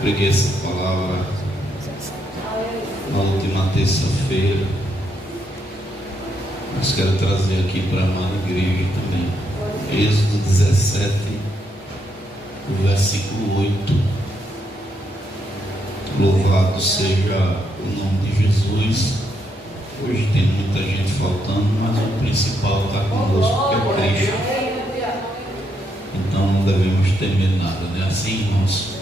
Preguei essa palavra na última terça-feira, mas quero trazer aqui para a amada igreja também. Êxodo 17, o versículo 8. Louvado seja o nome de Jesus. Hoje tem muita gente faltando, mas o principal está conosco, que é Cristo. Então não devemos temer nada, né? Assim, irmãos,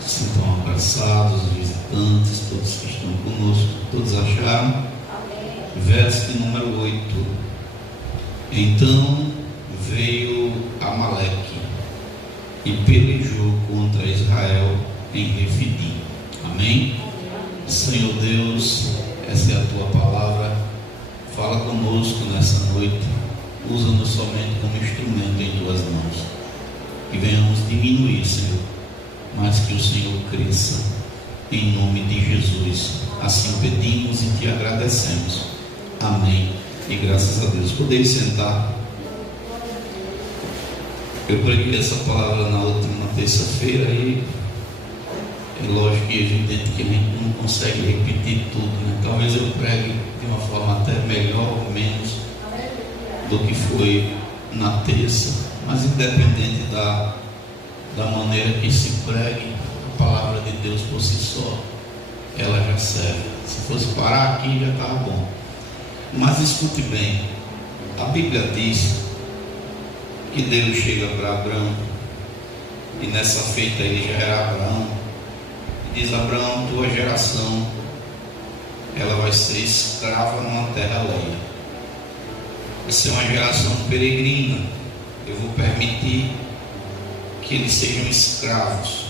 se sintam abraçados, os visitantes, todos que estão conosco, todos acharam? Amém. Verso de número 8. Então veio Amaleque e pelejou contra Israel em Refidim. Amém? Senhor Deus, essa é a tua palavra. Fala conosco nessa noite. Usa-nos somente como instrumento em tuas mãos. Que venhamos diminuir, Senhor, mas que o Senhor cresça, em nome de Jesus. Assim pedimos e te agradecemos. Amém. E graças a Deus. Podeis sentar. Eu preguei essa palavra na última terça-feira e é lógico e evidente que a gente não consegue repetir tudo, né? Talvez eu pregue de uma forma até melhor ou menos do que foi na terça, mas independente da maneira que se pregue, a palavra de Deus por si só, ela já serve. Se fosse parar aqui já estava bom. Mas escute bem, a Bíblia diz que Deus chega para Abraão, e nessa feita ele já era Abraão, e diz: Abraão, tua geração ela vai ser escrava numa terra alheia, vai ser uma geração peregrina. Eu vou permitir que eles sejam escravos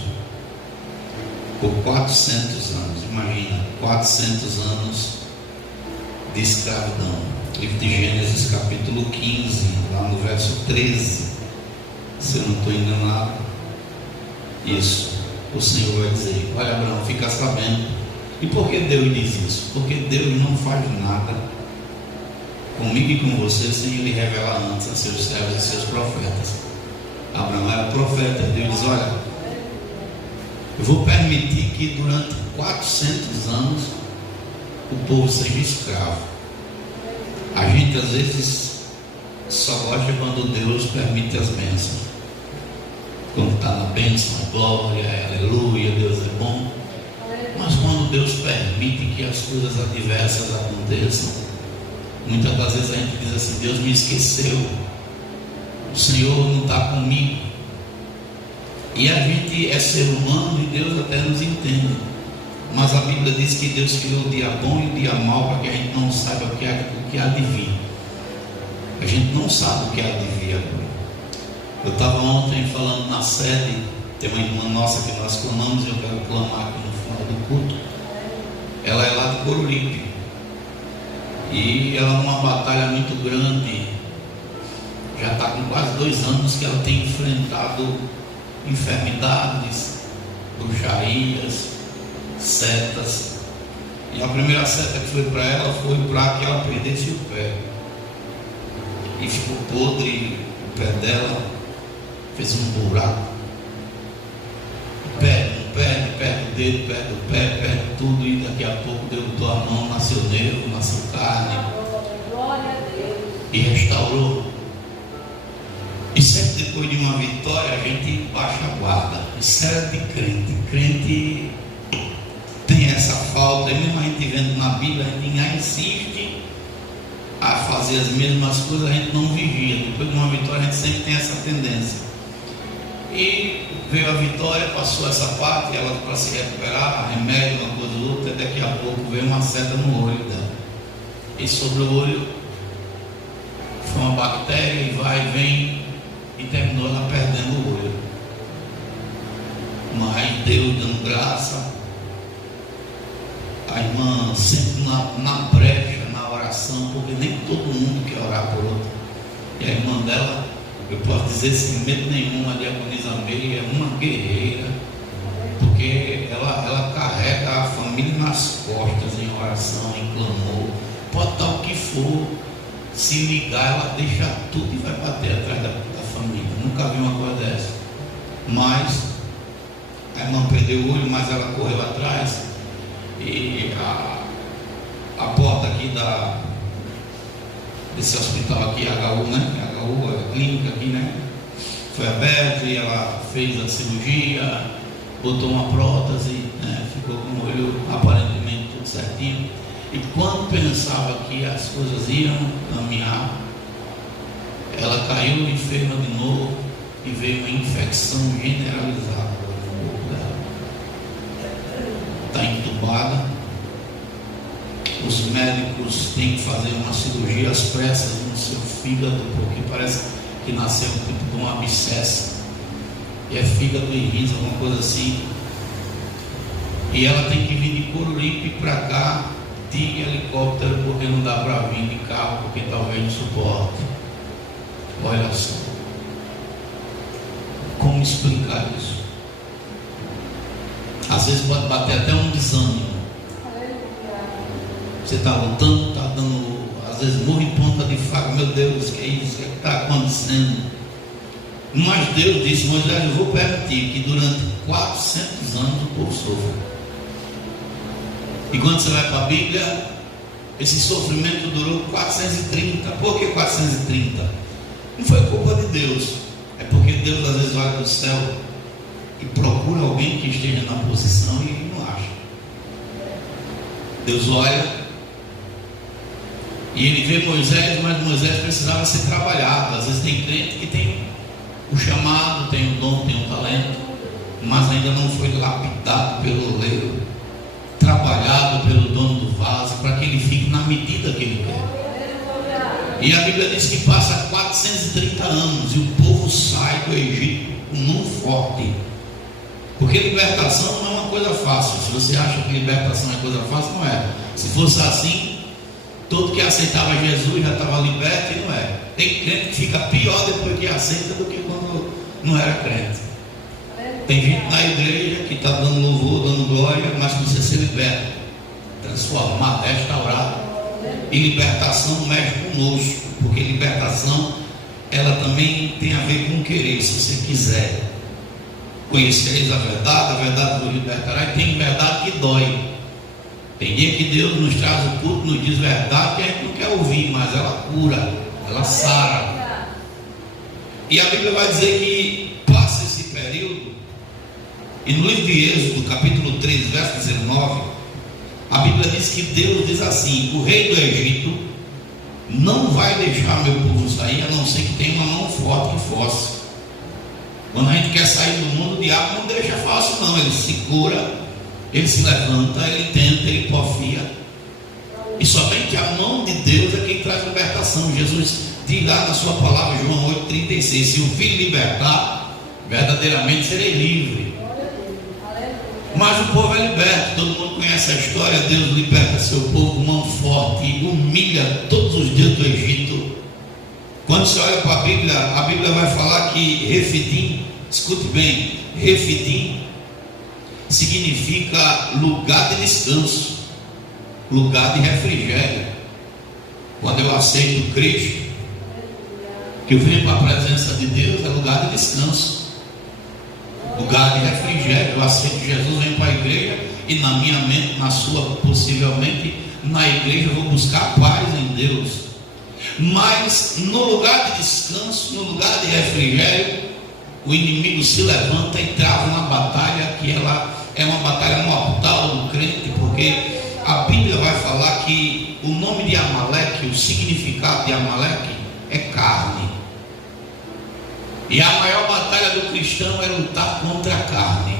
por 400 anos. Imagina, 400 anos de escravidão. Livro de Gênesis capítulo 15, lá no verso 13, se eu não estou enganado, isso, o Senhor vai dizer: olha, Abraão, fica sabendo. E por que Deus diz isso? Porque Deus não faz nada comigo e com você sem Ele revelar antes a seus servos e seus profetas. Abraão era profeta. Deus diz: olha, eu vou permitir que durante 400 anos o povo seja escravo. A gente às vezes só gosta quando Deus permite as bênçãos, quando está na bênção, a glória, aleluia, Deus é bom. Mas quando Deus permite que as coisas adversas aconteçam, muitas das vezes a gente diz assim: Deus me esqueceu, o Senhor não está comigo. E a gente é ser humano e Deus até nos entende, mas a Bíblia diz que Deus criou o dia bom e o dia mau para que a gente não saiba o que há de vir. A gente não sabe o que há de vir agora. Eu estava ontem falando na sede, tem uma irmã nossa que nós clamamos, e eu quero clamar aqui no final do culto. Ela é lá de Coruripe, e ela numa batalha muito grande, já está com quase 2 anos que ela tem enfrentado enfermidades, bruxarias, setas. E a primeira seta que foi para ela foi para que ela perdesse o pé, e ficou podre o pé dela, fez um buraco, perde o dedo, perde o pé, perde tudo, e daqui a pouco derrutou a mão, nasceu nervo, nasceu carne, e restaurou. E sempre depois de uma vitória a gente baixa a guarda. Isso era de crente. Crente tem essa falta, e mesmo a gente vendo na Bíblia, a gente insiste a fazer as mesmas coisas, a gente não vigia. Depois de uma vitória a gente sempre tem essa tendência. E veio a vitória, passou essa parte, ela para se recuperar, remédio, uma coisa ou outra, e daqui a pouco veio uma seta no olho dela. E sobre o olho foi uma bactéria, e vai e vem, e terminou ela perdendo o olho. Mas Deus dando graça, a irmã sempre na brecha, na oração, porque nem todo mundo quer orar por outro. E a irmã dela, eu posso dizer sem medo nenhum, a diaconisa Meire é uma guerreira, porque ela carrega a família nas costas em oração, em clamor. Pode estar o que for, se ligar, ela deixa tudo e vai bater atrás da família. Nunca vi uma coisa dessa. Mas A irmã perdeu o olho, mas ela correu atrás. E a porta aqui desse hospital aqui, HU, né? HU, a clínica aqui, né? Foi aberta e ela fez a cirurgia, botou uma prótese, né? Ficou com o olho aparentemente tudo certinho. E quando pensava que as coisas iam caminhar, ela caiu enferma de novo e veio uma infecção generalizada no corpo dela. Está entubada. Os médicos têm que fazer uma cirurgia às pressas no seu fígado, porque parece que nasceu um tipo de um abscesso. E é fígado e rins, alguma coisa assim. E ela tem que vir de Coruripe para cá de helicóptero, porque não dá para vir de carro, porque talvez não suporte. Olha só. Como explicar isso? Às vezes pode bater até um desânimo. Você está lutando, está dando, às vezes morre em ponta de faca. Meu Deus, que é isso? O que está acontecendo? Mas Deus disse: Moisés, eu vou permitir que durante 400 anos o povo sofra. E quando você vai para a Bíblia, esse sofrimento durou 430. Por que 430? Não foi culpa de Deus. É porque Deus às vezes vai do céu e procura alguém que esteja na posição e ele não acha. Deus olha e ele vê Moisés, mas Moisés precisava ser trabalhado. Às vezes tem crente que tem o chamado, tem o dom, tem o talento, mas ainda não foi lapidado pelo oleiro, trabalhado pelo dono do vaso, para que ele fique na medida que ele quer. E a Bíblia diz que passa 430 anos e o povo sai do Egito com mão forte. Porque libertação não é uma coisa fácil. Se você acha que libertação é coisa fácil, não é. Se fosse assim, todo que aceitava Jesus já estava liberto, e não é. Tem crente que fica pior depois que aceita do que quando não era crente. Tem gente na igreja que está dando louvor, dando glória, mas precisa ser liberto, transformado, restaurado. E libertação mexe conosco, porque libertação ela também tem a ver com querer. Se você quiser, conhecereis a verdade vos libertará. E tem verdade que dói. Tem dia que Deus nos traz o culto, nos diz verdade que a gente não quer ouvir, mas ela cura, ela sara. E a Bíblia vai dizer que passa esse período. E no livro de Êxodo, capítulo 3, verso 19, a Bíblia diz que Deus diz assim: o rei do Egito não vai deixar meu povo sair, a não ser que tenha uma mão forte que force. Quando a gente quer sair do mundo, o diabo não deixa fácil não. Ele se cura, ele se levanta, ele tenta, ele porfia. E somente a mão de Deus é quem traz libertação. Jesus diz lá na sua palavra, João 8,36: se o Filho libertar, verdadeiramente serei livre. Mas o povo é liberto. Todo mundo conhece a história. Deus liberta seu povo com mão forte e humilha todos os dias do Egito. Quando você olha para a Bíblia vai falar que Refidim, escute bem, Refidim significa lugar de descanso, lugar de refrigério. Quando eu aceito Cristo, que eu venho para a presença de Deus, é lugar de descanso, lugar de refrigério. Eu aceito Jesus, venho para a igreja e na minha mente, na sua, possivelmente na igreja eu vou buscar paz em Deus. Mas no lugar de descanso, no lugar de refrigério, o inimigo se levanta e trava uma batalha que ela é uma batalha mortal do crente, porque a Bíblia vai falar que o nome de Amaleque, o significado de Amaleque é carne. E a maior batalha do cristão é lutar contra a carne.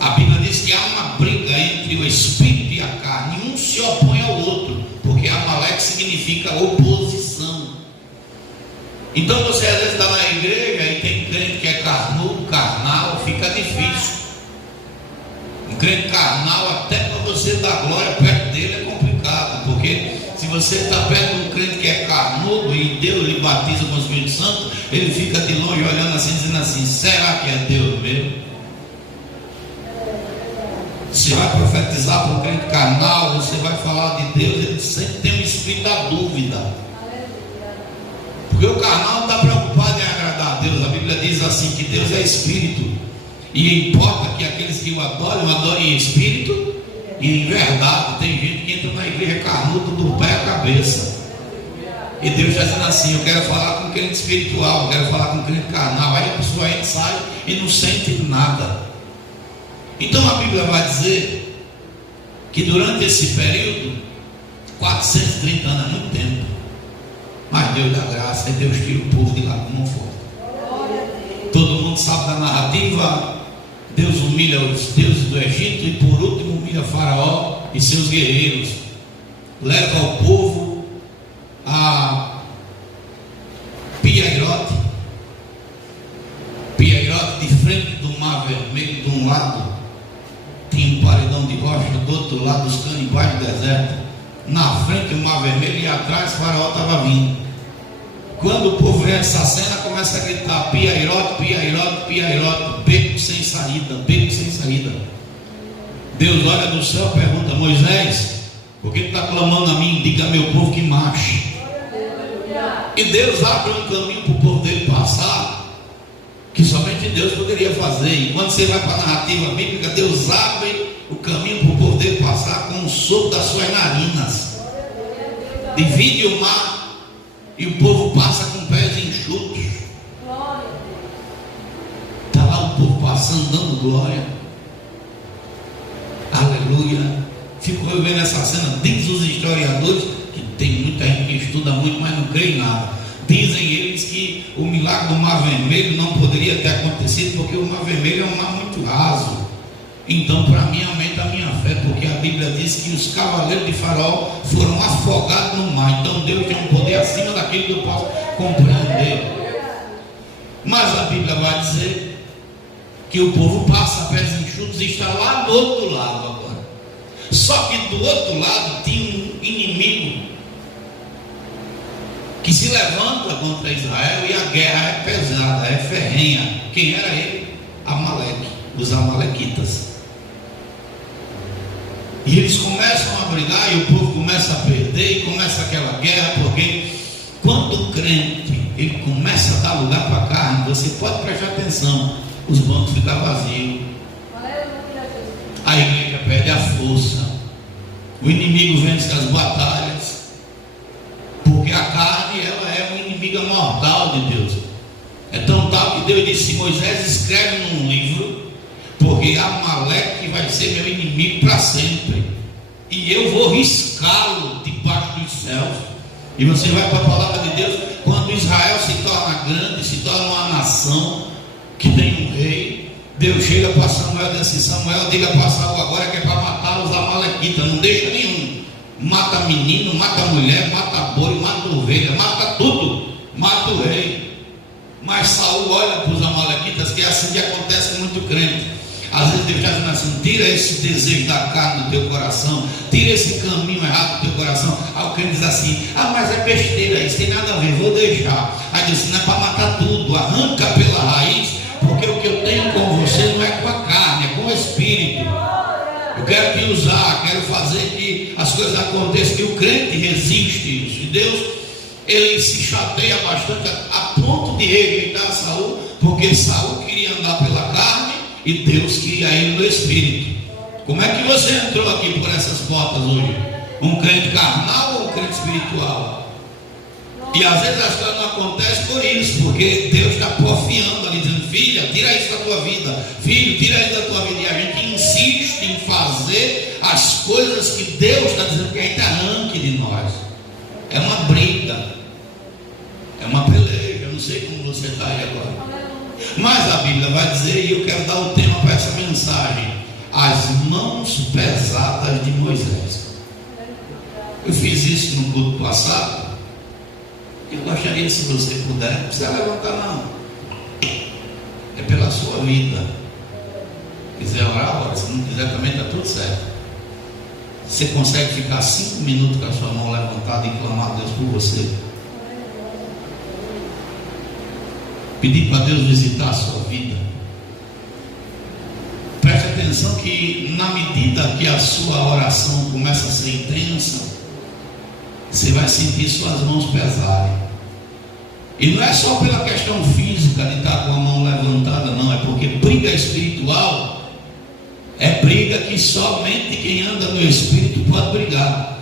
A Bíblia diz que há uma briga entre o espírito e a carne, um se opõe ao outro, porque Amaleque significa oposição. Então você às vezes está na igreja e tem crente que é carnudo, carnal, fica difícil. Um crente carnal, até para você dar glória perto dele é complicado, porque se você está perto de um crente que é carnudo e Deus lhe batiza com o Espírito Santo, ele fica de longe olhando assim, dizendo assim: será que é Deus mesmo? Você vai profetizar para um crente carnal, você vai falar de Deus, ele sempre tem um espírito da dúvida. Porque o carnal não está preocupado em agradar a Deus. A Bíblia diz assim que Deus é espírito. E importa que aqueles que o adorem, adorem em espírito e em verdade. Tem gente que entra na igreja carnudo do pé à cabeça. E Deus está dizendo assim: eu quero falar com crente espiritual, eu quero falar com crente carnal. Aí a pessoa entra, sai e não sente nada. Então a Bíblia vai dizer que durante esse período, 430 anos é muito tempo, mas Deus dá graça e Deus tira o povo de lá como for. Todo mundo sabe da narrativa. Deus humilha os deuses do Egito e por último humilha Faraó e seus guerreiros, leva o povo a Piairote de frente do Mar Vermelho. De um lado tinha um paredão de rocha, do outro lado os canibais do deserto, na frente o Mar Vermelho e atrás Faraó estava vindo. Quando o povo vê essa cena, começa a gritar: Piairote, Piairote, Piairote, beco sem saída, beco sem saída. Deus olha do céu e pergunta: Moisés, por que está clamando a mim? Diga a meu povo que marche. E Deus abre um caminho para o povo dele passar, que somente Deus poderia fazer. E quando você vai para a narrativa bíblica, Deus abre o caminho para o povo dele passar com o sopro das suas narinas, divide o mar e o povo passa com pés enxutos. Está lá o povo passando, dando glória. Aleluia. Fico vendo essa cena. Diz os historiadores, que tem muita gente que estuda muito, mas não crê em nada. Dizem eles que o milagre do Mar Vermelho não poderia ter acontecido, porque o Mar Vermelho é um mar muito raso. Então, para mim, aumenta a minha fé, porque a Bíblia diz que os cavaleiros de Faraó foram afogados no mar. Então, Deus tem um poder acima daquilo que eu posso compreender. Mas a Bíblia vai dizer que o povo passa pés enxutos e está lá do outro lado agora. Só que do outro lado tinha um inimigo que se levanta contra Israel, e a guerra é pesada, é ferrenha. Quem era ele? Amaleque, os amalequitas. E eles começam a brigar e o povo começa a perder e começa aquela guerra, porque quando o crente ele começa a dar lugar para a carne, você pode prestar atenção, os bancos ficam vazios, a igreja perde a força, o inimigo vence as batalhas, porque a carne ela é uma inimiga mortal de Deus. É tão tal que Deus disse: Moisés, escreve num livro, porque Amaleque vai ser meu inimigo para sempre, e eu vou riscá-lo debaixo dos céus. E você vai para a palavra de Deus, quando Israel se torna grande, se torna uma nação que tem um rei, Deus chega para Samuel e diz assim: Samuel, diga para Saul agora que é para matar os amalequitas, não deixa nenhum, mata menino, mata mulher, mata boi, mata ovelha, mata tudo, mata o rei. Mas Saul olha para os amalequitas, que é assim que acontece com muito crente. Às vezes Deus está dizendo assim: tira esse desejo da carne do teu coração, tira esse caminho errado do teu coração. Aí o crente diz assim: ah, mas é besteira, isso tem nada a ver, vou deixar. Aí diz assim: não é para matar tudo, arranca pela raiz, porque o que eu tenho com você não é com a carne, é com o Espírito. Eu quero te usar, quero fazer que as coisas aconteçam. E o crente resiste isso, e Deus ele se chateia bastante a ponto de rejeitar Saul, porque Saul queria andar pela carne e Deus queria ir no Espírito. Como é que você entrou aqui por essas portas hoje? Um crente carnal ou um crente espiritual? E às vezes as coisas não acontecem por isso, porque Deus está porfiando ali, dizendo: filha, tira isso da tua vida, filho, tira isso da tua vida. E a gente insiste em fazer as coisas que Deus está dizendo que a gente arranque de nós. É uma briga, é uma peleja. Eu não sei como você está aí agora, mas a Bíblia vai dizer, e eu quero dar o tema para essa mensagem: as mãos pesadas de Moisés. Eu fiz isso no culto passado. Eu gostaria, se você puder, não precisa levantar não, é pela sua vida. Se quiser orar, ora. Se não quiser também está tudo certo. Você consegue ficar 5 minutos com a sua mão levantada e clamar a Deus por você? Pedir para Deus visitar a sua vida. Preste atenção que na medida que a sua oração começa a ser intensa, você vai sentir suas mãos pesarem. E não é só pela questão física de estar com a mão levantada, não. É porque briga espiritual é briga que somente quem anda no Espírito pode brigar.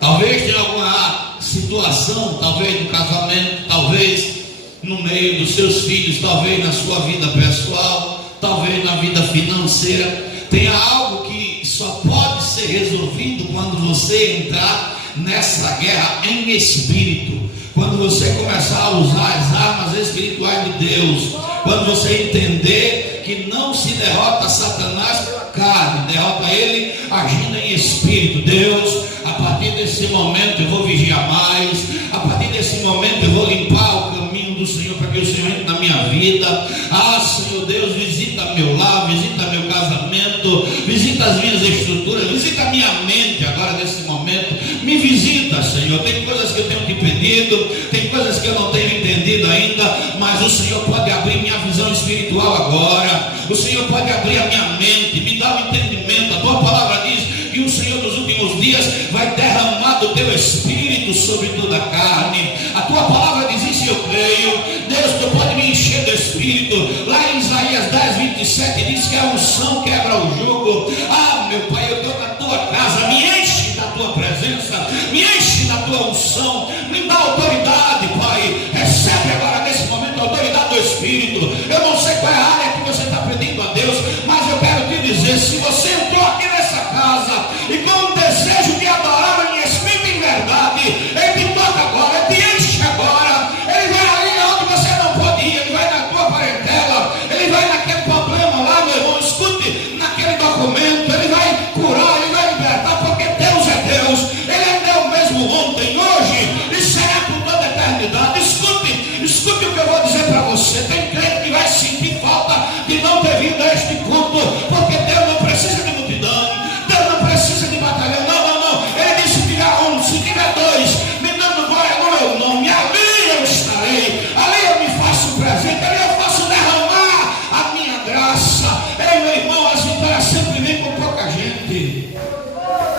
Talvez tenha alguma situação, talvez no casamento, talvez no meio dos seus filhos, talvez na sua vida pessoal, talvez na vida financeira. Tenha algo que só pode ser resolvido quando você entrar nessa guerra em espírito. Quando você começar a usar as armas espirituais de Deus, quando você entender que não se derrota Satanás pela carne, derrota ele agindo em espírito. Deus, a partir desse momento eu vou vigiar mais, a partir desse momento eu vou limpar o caminho do Senhor para que o Senhor entre na minha vida. Ah, Senhor Deus, visita meu lar, visita meu casamento, visita as minhas estruturas, visita a minha mente agora nesse momento. Me visita, Senhor. Tem coisas que eu tenho te pedido, tem coisas que eu não tenho entendido ainda, mas o Senhor pode abrir minha visão espiritual agora. O Senhor pode abrir a minha mente, me dar um entendimento. A tua palavra diz que o Senhor nos últimos dias vai derramar do teu Espírito sobre toda a carne. A tua palavra diz isso e eu creio. Deus, tu pode me encher do Espírito. Lá em Isaías 10:27 diz que a unção quebra o jugo. Ah, meu Pai, eu estou na tua casa, me enche da tua presença, me enche da tua unção, me dá autoridade, Pai. Recebe agora nesse momento a autoridade do Espírito. Eu não sei qual é a área que você está pedindo a Deus, mas eu quero te dizer, se você entrou aqui nessa casa e com um desejo de adorar em espírito e em verdade, ele te toca agora, ele te enche agora. Ele vai ali onde você não pode ir, ele vai na tua parentela, ele vai naquele problema lá, meu irmão, escute, naquele documento, ele vai curar, ele vai libertar, porque Deus é Deus. Ele ainda é o mesmo ontem, hoje e será por toda a eternidade. Escute o que eu vou dizer para você. Tem crente que vai sentir falta de não ter vindo a este culto, porque Deus não precisa de multidão, Deus não precisa de batalhão. Não. Ele disse: se tiver um, se tiver dois, me dando glória no meu nome, ali eu estarei, ali eu me faço presente, ali eu faço derramar a minha graça. Ei, meu irmão, as vitórias sempre vêm com pouca gente.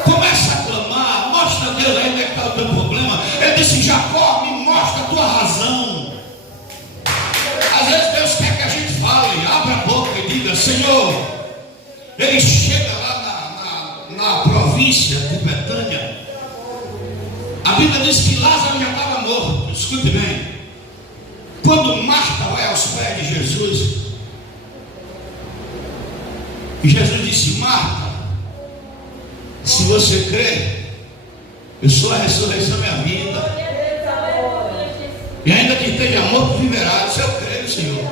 Começa a clamar, mostra a Deus aí onde é que está o teu problema. Ele disse: Jacó, me mostra a tua razão. Às vezes Deus quer que a gente fale, abra a boca e diga: Senhor. Ele chega lá na província de Betânia. A Bíblia diz que Lázaro já estava morto. Escute bem. Quando Marta vai aos pés de Jesus, e Jesus disse: Marta, se você crê, eu sou a ressurreição e a vida, e ainda que esteja morto, viverá. Se eu creio, Senhor,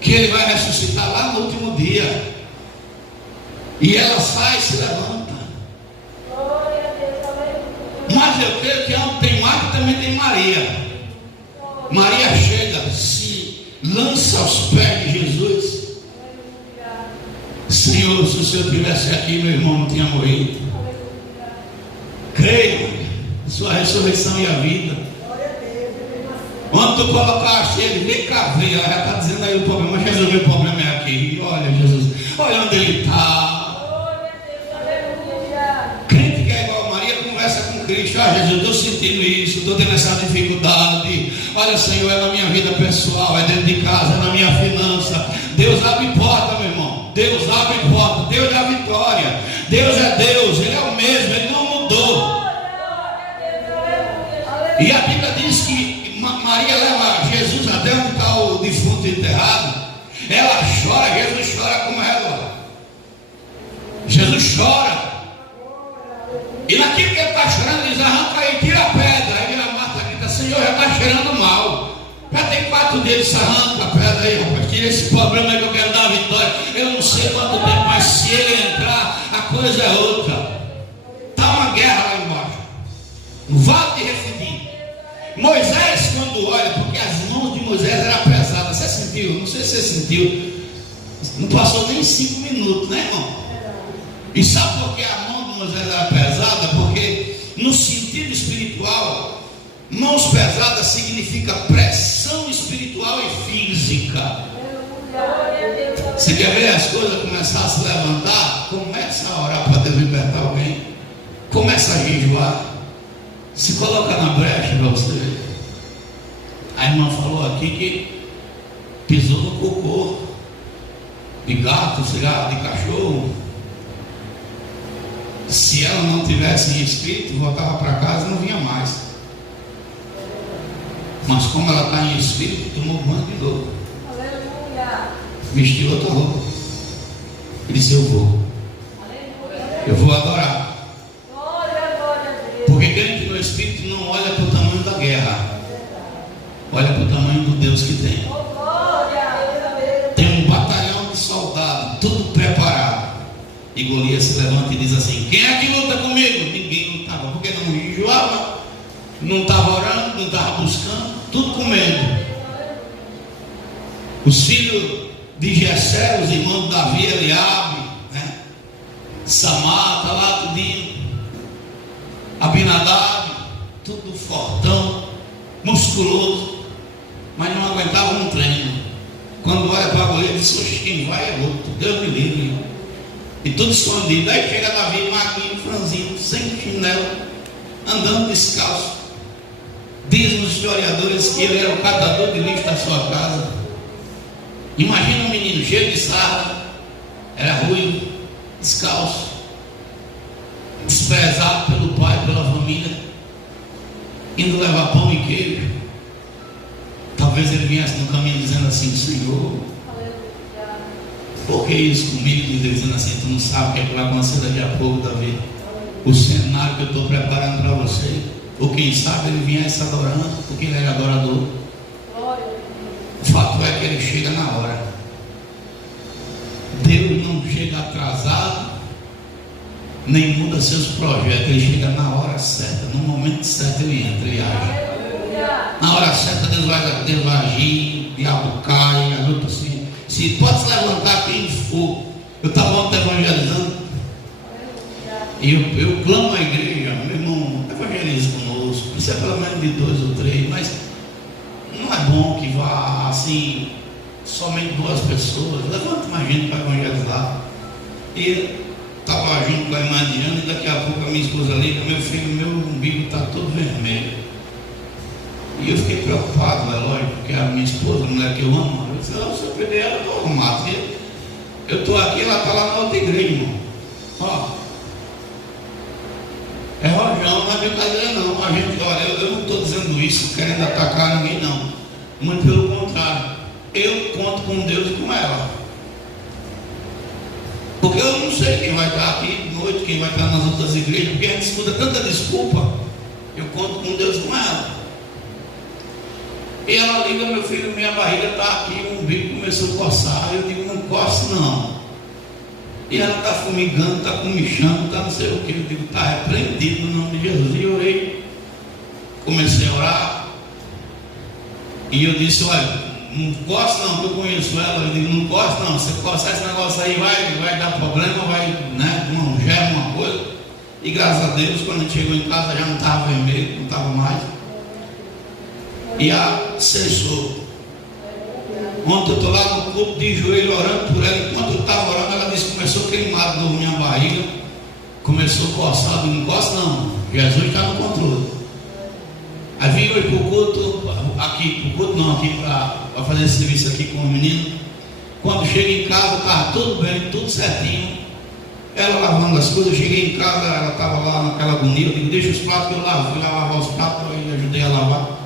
que Ele vai ressuscitar lá no último dia. E ela sai e se levanta. Mas eu creio que onde tem Marta também tem Maria. Maria chega, se lança aos pés de Jesus. Senhor, se o Senhor estivesse aqui, meu irmão não tinha morrido. Creio, sua ressurreição e a vida. Quando tu colocaste ele, vem cá ver, ela já está dizendo aí o problema, mas resolveu o problema é aqui. Olha, Jesus, olha onde ele está. Crente que é igual a Maria, conversa com Cristo. Ah, Jesus, eu estou sentindo isso, estou tendo essa dificuldade. Olha, Senhor, é na minha vida pessoal, é dentro de casa, é na minha finança. Deus abre porta, meu irmão. Deus abre porta, Deus dá vitória. Deus é Deus, Ele é o mesmo, Ele não mudou. E a Bíblia diz que Maria leva Jesus até onde está o defunto enterrado. Ela chora, Jesus chora com ela. Jesus chora. E naquilo que ele está chorando, ele diz: arranca aí, tira a pedra. Aí a Marta grita: Senhor, já está cheirando mal. Já tem 4 deles, arranca a pedra aí, rapaz. Tira esse problema aí que eu quero dar a vitória. Eu não sei quanto tempo, mas se ele entrar, a coisa é outra. Está uma guerra lá embaixo, no vale de Refidim. Moisés, quando olha, porque as mãos de Moisés eram pesadas. Você sentiu? Não sei se você sentiu. Não passou nem 5 minutos, né, irmão? E sabe por que a mão de Moisés era pesada? Porque no sentido espiritual, mãos pesadas significa pressão espiritual e física. Você quer ver as coisas começar a se levantar? Começa a orar para Deus libertar alguém. Começa a jejuar. Se coloca na brecha para você. A irmã falou aqui que pisou no cocô de gato, cigarro, de cachorro. Se ela não tivesse espírito, voltava para casa e não vinha mais. Mas como ela está em espírito, tomou banho de novo. Aleluia. Vestiu outra roupa. E disse: eu vou. Aleluia. Eu vou adorar. Glória, glória a Deus. Porque crente no espírito não olha para o tamanho da guerra. Olha para o tamanho do Deus que tem. Tem um batalhão de soldados, tudo preparado. E Golias se levanta e diz assim: quem é que luta comigo? Ninguém lutava, porque não enjoava, não estava orando, não estava buscando, tudo com medo. Os filhos de Jessé, os irmãos de Davi, Eliabe, né? Samar, está lá tudinho, Abinadab, tudo fortão, musculoso, mas não aguentava um treino. Quando olha para Golias, diz: oxe, quem vai é outro, Deus me livre. E tudo escondido. Aí chega Davi, magrinho, franzino, sem chinelo, andando descalço. Dizem os historiadores que ele era o catador de lixo da sua casa. Imagina um menino cheio de sarda, era ruivo, descalço, desprezado pelo pai, pela família, indo levar pão e queijo. Talvez ele viesse no caminho dizendo assim: Senhor, por que isso comigo? E dizendo assim: tu não sabe o que é que vai acontecer daqui a pouco, Davi. O cenário que eu estou preparando para você. Ou quem sabe ele viesse adorando, porque ele era adorador. O fato é que ele chega na hora. Deus não chega atrasado, nem muda seus projetos. Ele chega na hora certa, no momento certo ele entra, ele age. Na hora certa Deus vai agir, o diabo cai, a luta assim. Se pode se levantar quem for. Eu estava ontem evangelizando e eu clamo à igreja: meu irmão, evangelize conosco. Isso é pelo menos de 2 ou 3, mas não é bom que vá assim somente 2 pessoas. Levanta mais gente para evangelizar. E estava junto com a irmã Diana, e daqui a pouco a minha esposa liga: meu filho, meu umbigo está todo vermelho. E eu fiquei preocupado, é lógico, porque a minha esposa, a mulher que eu amo, eu disse: se eu perder ela, eu estou arrumado. Eu estou aqui, ela está lá na outra igreja, irmão. Ó, é rojão, não é brincadeira não. A gente, olha, eu não estou dizendo isso querendo atacar ninguém, não. Muito pelo contrário. Eu conto com Deus e com ela. Porque eu não sei quem vai estar aqui de noite, quem vai estar nas outras igrejas, porque a gente escuta tanta desculpa. Eu conto com Deus e com ela. E ela liga: meu filho, minha barriga está aqui, o umbigo começou a coçar. Eu digo: não coça não. E ela está fumigando, está comichando, está não sei o que. Eu digo: está repreendido no nome de Jesus. E eu orei, comecei a orar. E eu disse: olha, não coça não, porque eu conheço ela. Eu digo: não coça não, você coçar esse negócio aí vai dar problema, vai, né, não gera uma coisa. E graças a Deus, quando a gente chegou em casa já não estava vermelho, não estava mais. E cessou. Ontem eu estou lá no culto de joelho orando por ela. Enquanto eu estava orando, ela disse: começou a queimar na minha barriga, começou a coçar. Eu não coça não, Jesus está no controle. Aí vim hoje para o culto, aqui para fazer esse serviço aqui com o menino. Quando cheguei em casa, estava tudo bem, tudo certinho. Ela lavando as coisas, eu cheguei em casa, ela estava lá naquela agonia. Eu digo: deixa os pratos que eu lavo. Fui lá lavar os pratos e ajudei a lavar.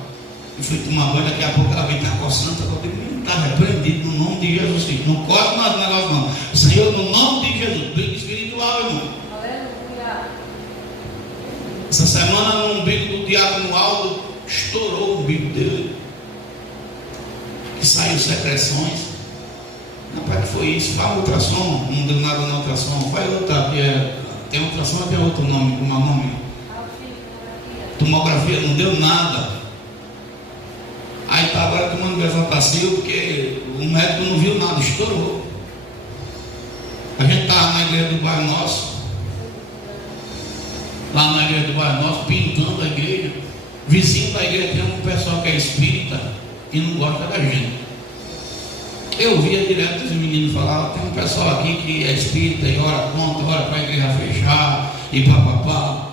E fui tomar banho, daqui a pouco ela vem estar coçando. Eu digo: está repreendido no nome de Jesus Cristo. Não corre mais o negócio não. Senhor, no nome de Jesus, briga espiritual, irmão. Aleluia. Essa semana no umbigo do diácono Aldo, estourou o umbigo dele, que saiu secreções. Rapaz, que foi isso? Faz ultrassom, não deu nada na ultrassom. Faz outra, que tem ultrassom, tem outro nome, como é o nome? Tomografia, não deu nada. Aí está agora tomando Bezontacil, porque o médico não viu nada, estourou. A gente estava na igreja do bairro nosso, lá na igreja do bairro nosso, pintando a igreja. Vizinho da igreja tem um pessoal que é espírita e não gosta da gente. Eu via direto os meninos falar: tem um pessoal aqui que é espírita e ora contra, ora para a igreja fechar e papapá.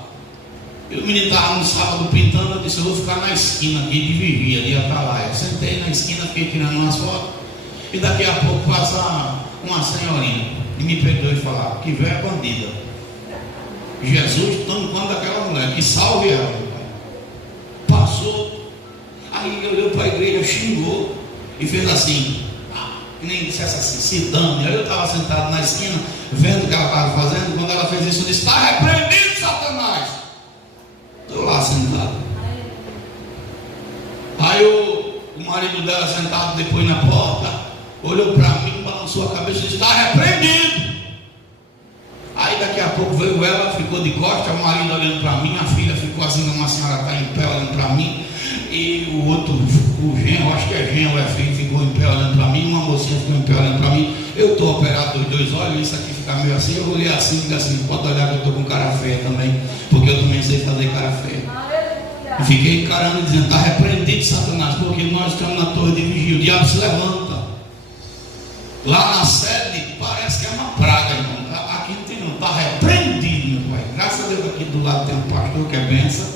E o menino estava no sábado pintando, eu disse, eu vou ficar na esquina aqui de vigia, de Atalaia. Sentei na esquina, fiquei tirando umas fotos, e daqui a pouco passa uma senhorinha, e me perdoe falar, que velha bandida. Jesus tomando conta daquela mulher, que salve ela. Passou, aí olhou para a igreja, xingou, e fez assim, e nem dissesse assim, se dane. Aí eu estava sentado na esquina, vendo o que ela estava fazendo. Quando ela fez isso, eu disse, está repreendido, Satanás. Estou lá sentado. Aí o marido dela sentado depois na porta, olhou para mim, balançou a cabeça e disse, está repreendido. Aí daqui a pouco veio ela, ficou de costas, o marido olhando para mim, a filha ficou assim, como a senhora está em pé olhando para mim, e o outro, o genro, acho que é genro, é filho, ficou em pé olhando para mim, uma mocinha ficou em pé olhando para mim. Eu estou operado dos dois olhos, isso aqui fica meio assim, eu olhei assim, digo assim, pode olhar que eu estou com cara feia também, porque eu também sei fazer cara feia. E fiquei encarando, dizendo, está repreendido, Satanás, porque nós estamos na torre de vigia, o diabo se levanta. Lá na sede, parece que é uma praga, irmão. Aqui não tem não, está repreendido, meu pai. Graças a Deus aqui do lado tem um pastor que é benção.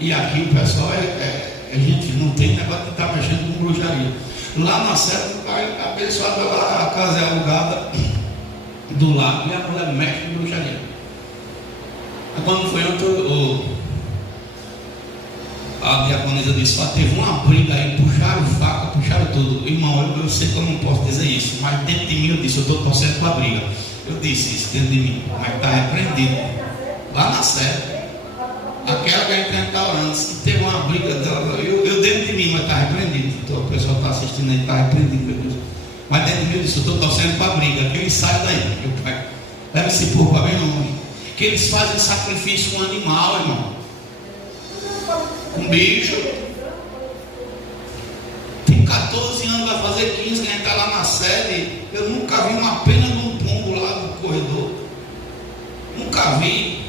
E aqui o pessoal a gente não tem negócio de estar mexendo com bruxaria. Lá na sede, a pessoa lá, a casa é alugada do lado e a mulher mexe com bruxaria. Aí quando foi ontem, a diaconisa disse, só teve uma briga aí, puxaram faca, puxaram tudo. Irmão, eu sei que eu não posso dizer isso, mas dentro de mim eu disse, eu estou torcendo para a briga. Eu disse isso dentro de mim, mas está repreendido. Lá na sede, aquela que a gente está orando, se teve uma briga dela, eu dentro de mim, mas está repreendido. Então o pessoal está assistindo aí, está repreendido, meu Deus. Mas dentro de mim eu disse, eu estou torcendo para a briga, que eles saiam daí, meu pai. Leva esse povo para bem longe. Que eles fazem sacrifício com um animal, irmão. Um bicho. Tem 14 anos, vai fazer 15, que a gente está lá na sede. Eu nunca vi uma pena de um pombo lá no corredor. Nunca vi.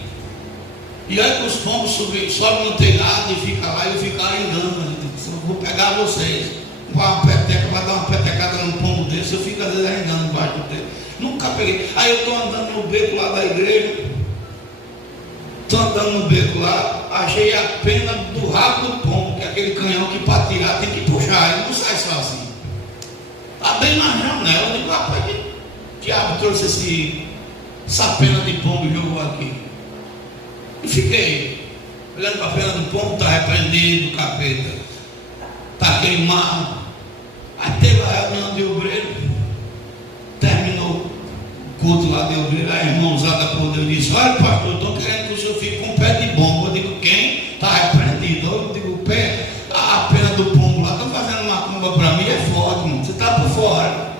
E aí que os pombos sobem no telhado e ficam lá e eu fico arengando. Eu vou pegar vocês. Vai dar uma petecada num pombo desse, eu fico às vezes arengando embaixo do telhado. Nunca peguei. Aí eu estou andando no beco lá da igreja. Estou andando no beco lá, achei a pena do rabo do pombo, que é aquele canhão que para tirar tem que puxar, ele não sai só assim. Está bem na janela, eu digo, rapaz, que diabo trouxe essa pena de pombo e jogou aqui? E fiquei olhando para a pena do pombo, está repreendido, capeta, está queimado. Aí teve a reunião de obreiro, terminou o culto lá de obreiro, a irmãozada por Deus disse, olha pastor, estou querendo que o senhor fique com um pé de bomba. Eu digo, quem? Está repreendido. Eu digo, a pena do pombo lá, estão fazendo uma cumba para mim, é forte, mano. Você está por fora.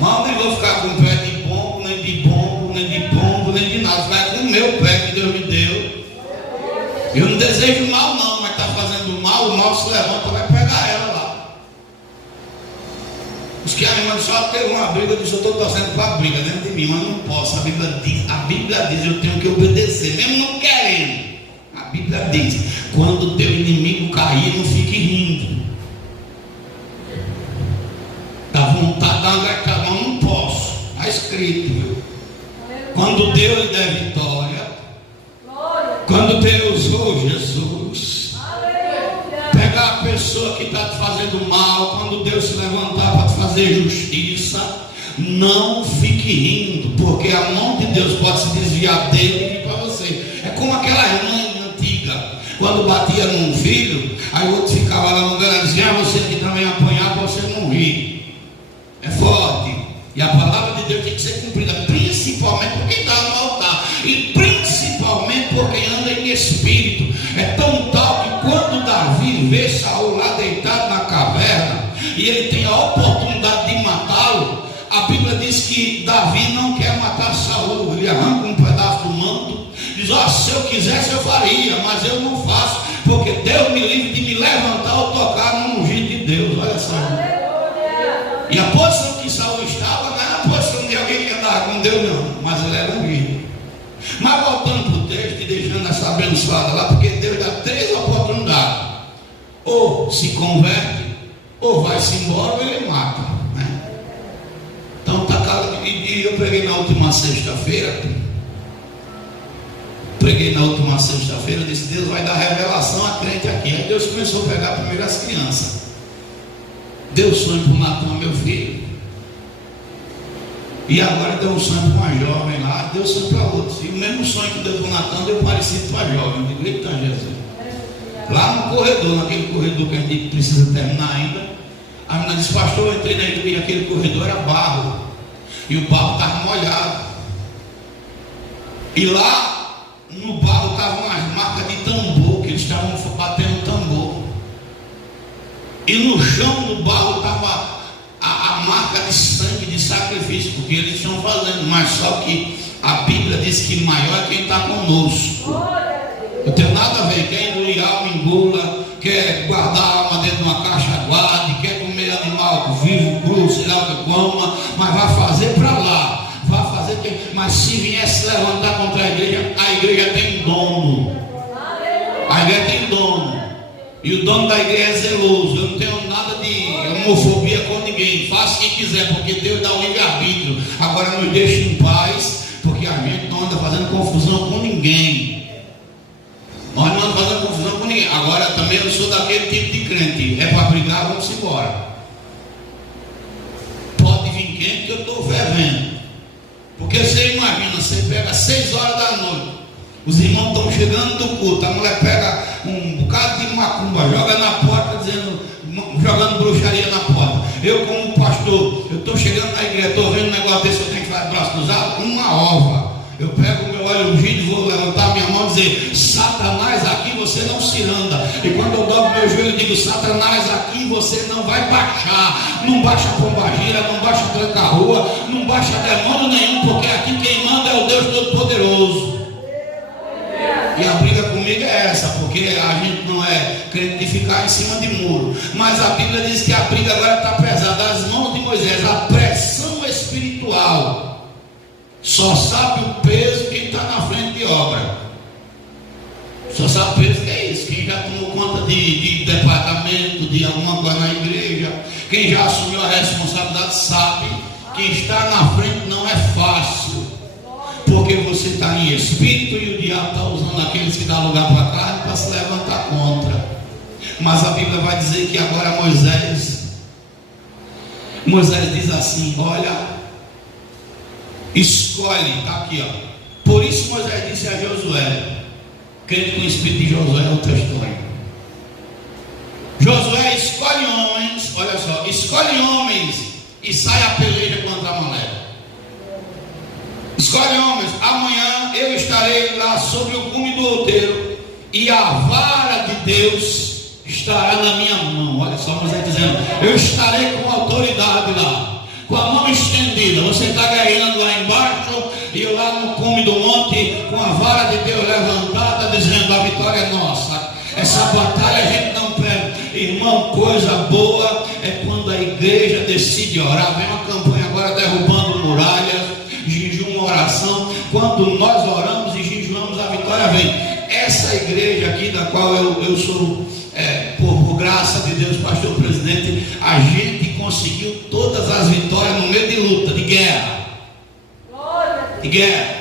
Mas eu não vou ficar com um pé de bombo, nem de bombo, nem de pombo, nem de nada. Vai com o meu pé que Deus me deu. Eu não desejo mal não, mas está fazendo mal, o mal se levanta, vai pegar ela lá. Os que a irmã só teve uma briga, eu disse, eu estou torcendo para a briga dentro de mim, mas não posso. A Bíblia diz, eu tenho que obedecer, mesmo não querendo. A Bíblia diz, quando o teu inimigo cair, não fique rindo. Dá vontade de dar uma gatada, mas não posso. Está escrito, viu? Quando Deus lhe der vitória, quando Deus, Jesus, pegar a pessoa que está te fazendo mal, quando Deus se levantar para te fazer justiça, não fique rindo, porque a mão de Deus pode se desviar dele e vir para você. É como aquela irmã antiga, quando batia num filho, aí o outro ficava lá no lugar e dizia, você que também apanhar para você não rir. É forte. E a palavra de Deus tem que ser cumprida, principalmente por quem está no altar, e principalmente por quem anda em espírito. É tão tal que quando Davi vê Saul lá deitado na caverna, e ele tem a oportunidade de matá-lo, a Bíblia diz que Davi não quer matar Saul, ele arranca um pedaço do manto, diz, se eu quisesse eu faria, mas eu não faço, porque Deus me livre de me levantar ou tocar no ungido de Deus. Olha só. E a posição que Saul estava não era a posição de alguém que andava com Deus, não, mas ele era ungido. Mas voltando para o texto e deixando essa abençoada lá, porque Deus dá 3 oportunidades: ou se converte, ou vai-se embora, ou ele mata, né? Então tá calado. E eu preguei na última sexta-feira, 1 preguei na última sexta-feira, eu disse: Deus vai dar revelação a crente aqui. Aí Deus começou a pegar primeiro as crianças. Deu sonho para o Natan, meu filho. E agora deu um sonho para uma jovem lá, deu sonho para outros. E o mesmo sonho que deu para o Natan deu parecido para a jovem. Eu digo: eita Jesus. Lá no corredor, naquele corredor que a gente precisa terminar ainda, a menina disse: pastor, eu entrei na igreja e aquele corredor era barro. E o barro estava molhado. E lá no barro estavam umas marcas de tambor, que eles estavam batendo tambor. E no chão do barro estava a marca de sangue, de sacrifício, porque eles estão fazendo. Mas só que a Bíblia diz que maior é quem está conosco. Não tem nada a ver. Quer engolir alma, engula. Quer guardar a alma dentro de uma caixa, guarde. Quer comer animal vivo, cru, sei lá o que coma. Mas vai fazer para lá. Vai fazer. Mas se vier se levantar contra a igreja tem dono. A igreja tem dono. E o dono da igreja é zeloso. Eu não tenho nada de homofobia com ninguém. Faça quem quiser, porque Deus dá um livre-arbítrio. Agora nos deixe em paz, porque a gente não anda fazendo confusão com ninguém. Nós não estamos fazendo confusão com ninguém. Agora também eu sou daquele tipo de crente. É para brigar, vamos embora. Pode vir quente que eu estou fervendo. Porque você imagina, você pega 6 horas da noite, os irmãos estão chegando do culto, a mulher pega um bocado de macumba, joga na porta, jogando bruxaria na porta. Eu, como pastor, eu estou chegando na igreja, estou vendo um negócio desse, eu tenho que fazer braço cruzado, uma ova. Eu pego o meu óleo ungido e vou levantar minha mão e dizer: Satanás, aqui você não se anda. E quando eu dobro meu joelho, eu digo: Satanás, aqui você não vai baixar. Não baixa pombagira, não baixa tranca-rua, não baixa demônio nenhum, porque aqui quem manda é o Deus Todo-Poderoso. E a briga comigo é essa, porque a gente não é crente de ficar em cima de muro. Mas a Bíblia diz que a briga agora está pesada. As mãos de Moisés, a pressão espiritual. Só sabe o peso quem está na frente de obra. Só sabe o peso que é isso. Quem já tomou conta de departamento, de alguma coisa na igreja, quem já assumiu a responsabilidade sabe que estar na frente não é fácil. Porque você está em espírito e o diabo está usando aqueles que dão lugar para a carne para se levantar contra. Mas a Bíblia vai dizer que agora Moisés diz assim: olha, escolhe, está aqui, ó. Por isso Moisés disse a Josué, crente com o espírito de Josué é outra história. Josué, escolhe homens, olha só, escolhe homens e sai a peleja contra Amaleque. Escolhe homens, amanhã eu estarei lá sobre o cume do outeiro e a vara de Deus estará na minha mão. Olha só Moisés dizendo: eu estarei com autoridade lá, com a mão estendida. Você está guerreando lá embaixo e eu lá no cume do monte com a vara de Deus levantada, dizendo: a vitória é nossa. Essa batalha a gente não perde. Irmão, coisa boa é quando a igreja decide orar. Vem uma campanha agora derrubando muralhas, jejum, oração. Quando nós oramos e jejuamos, a vitória vem. Essa igreja aqui, da qual eu sou, por graça de Deus, pastor presidente, a gente conseguiu todas as vitórias no meio de luta, de guerra. De guerra.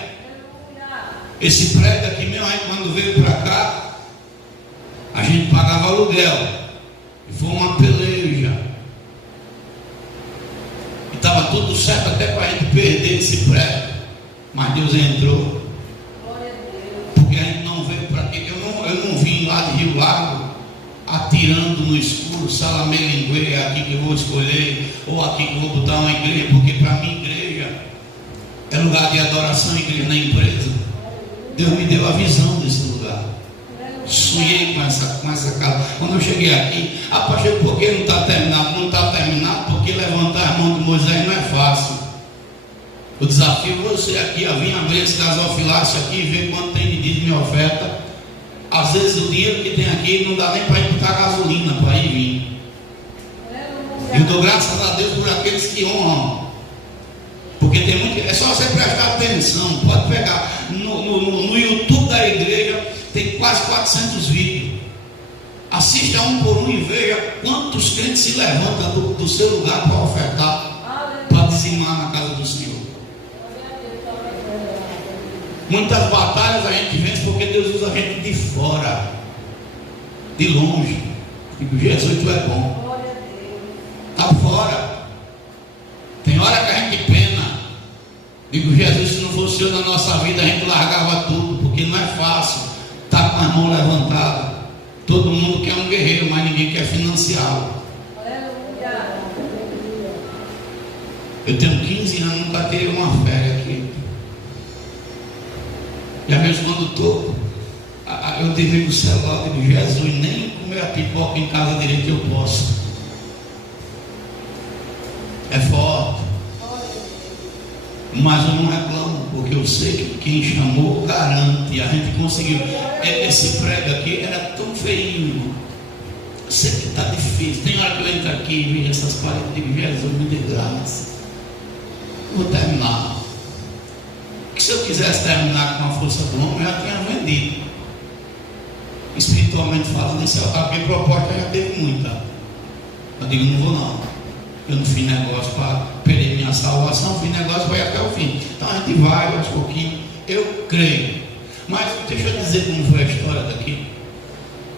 Esse prédio aqui mesmo, aí quando veio para cá, a gente pagava aluguel. E foi uma peleja. E estava tudo certo até para a gente perder esse prédio. Mas Deus entrou. Porque a gente não veio para aqui. Eu não vim lá de Rio Lago atirando no escuro, Salamelingue, é aqui que eu vou escolher, ou aqui que eu vou botar uma igreja, porque para mim igreja é lugar de adoração, igreja na empresa. Deus me deu a visão desse lugar. Sonhei com essa casa. Quando eu cheguei aqui, pastor, por que não está terminado? Não está terminado porque levantar a mão de Moisés não é fácil. Eu desafio você aqui a vir abrir esse gasofilácio aqui e ver quanto tem de dízimo e oferta. Às vezes o dinheiro que tem aqui não dá nem para ir botar gasolina para ir vir. Eu dou graças a Deus por aqueles que honram. Porque tem muito. É só você prestar atenção. Pode pegar no YouTube da igreja, tem quase 400 vídeos. Assista um por um e veja quantos crentes se levantam do seu lugar para ofertar, para dizimar na casa do Senhor. Muitas batalhas a gente vence porque Deus usa a gente de fora, de longe. Digo, Jesus, tu é bom. Está fora. Tem hora que a gente pena. Digo, Jesus, se não fosse o Senhor na nossa vida, a gente largava tudo, porque não é fácil estar com as mãos levantadas. Todo mundo quer um guerreiro, mas ninguém quer financiá-lo. Eu tenho 15 anos, nunca tive uma férias aqui. E às vezes quando estou, eu desligo o celular e digo, Jesus, nem comer a pipoca em casa direito eu posso. É forte. Mas eu não reclamo, porque eu sei que quem chamou garante. E a gente conseguiu. Esse prédio aqui era tão feio, irmão. Eu sei que está difícil. Tem hora que eu entro aqui e vejo essas paredes e digo, Jesus, me dê graça. Vou terminar. Que se eu quisesse terminar com a força do homem, eu já tinha vendido. Espiritualmente falando, a minha proposta já teve muita. Eu digo, não vou não. Eu não fiz negócio para perder minha salvação, fiz negócio para ir até o fim. Então a gente vai aos pouquinhos, eu creio. Mas deixa eu dizer como foi a história daqui.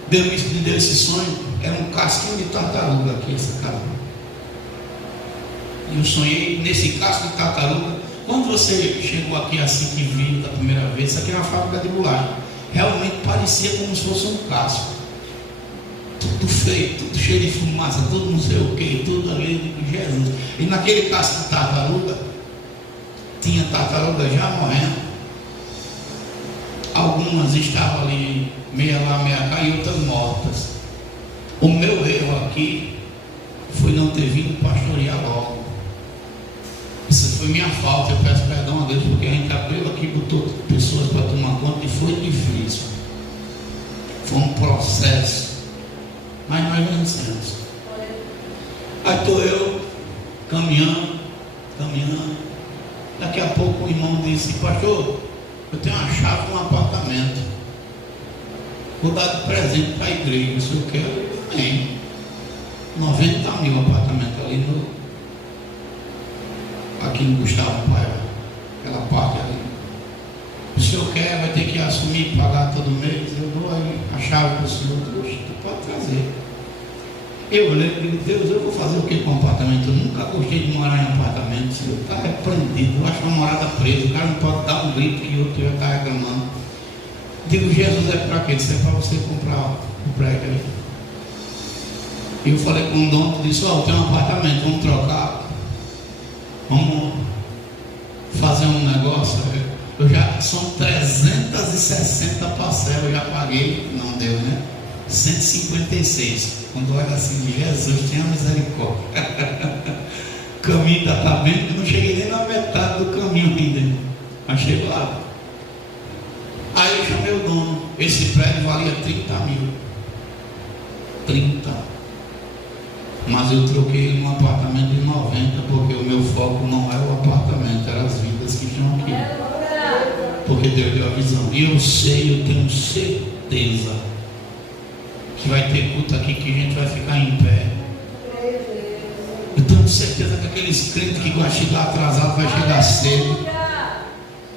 Deus me deu esse sonho, era um casquinho de tartaruga aqui, essa casa. E eu sonhei nesse casco de tartaruga. Quando você chegou aqui assim que viu da primeira vez, isso aqui é uma fábrica de bolacha. Realmente parecia como se fosse um casco. Tudo feio, tudo cheio de fumaça, tudo não sei o que, tudo ali de Jesus. E naquele casco de tartaruga, tinha tartaruga já morrendo. Algumas estavam ali, meia lá, meia cá, e outras mortas. O meu erro aqui foi não ter vindo pastorear logo. Isso foi minha falta, eu peço perdão a Deus, porque a gente abriu aqui, botou pessoas para tomar conta e foi difícil. Foi um processo. Mas nós vencemos. Aí estou eu caminhando. Daqui a pouco o irmão disse, pastor, eu tenho uma chave de um apartamento. Vou dar de presente para a igreja. Se eu quero, tem 90 mil apartamentos ali aqui no Gustavo Paiva, aquela parte ali. Se o senhor quer, vai ter que assumir, pagar todo mês. Eu dou aí a chave para o senhor. Tu pode trazer. Eu olhei e digo, Deus, eu vou fazer o que com apartamento? Eu nunca gostei de morar em apartamento. O senhor está repreendido. Eu acho uma morada presa. O cara não pode dar um grito que o outro já está reclamando. Digo, Jesus, é para quê? Isso é para você comprar o prédio aí. E eu falei com o dono, disse, ó, tem um apartamento, vamos trocar. Vamos fazer um negócio. São 360 parcelas, eu já paguei, não deu, né? 156. Quando olha assim, Jesus, tenha misericórdia. O caminho está bem, eu não cheguei nem na metade do caminho ainda, mas chego lá. Aí eu chamei o dono. Esse prédio valia 30 mil. 30. Mas eu troquei num apartamento de 90, porque o meu foco não é o apartamento, eram as vidas que estão aqui. Porque Deus deu a visão. E eu sei, eu tenho certeza que vai ter culto aqui que a gente vai ficar em pé. Eu tenho certeza que aqueles crentes que vão chegar atrasado vai chegar cedo.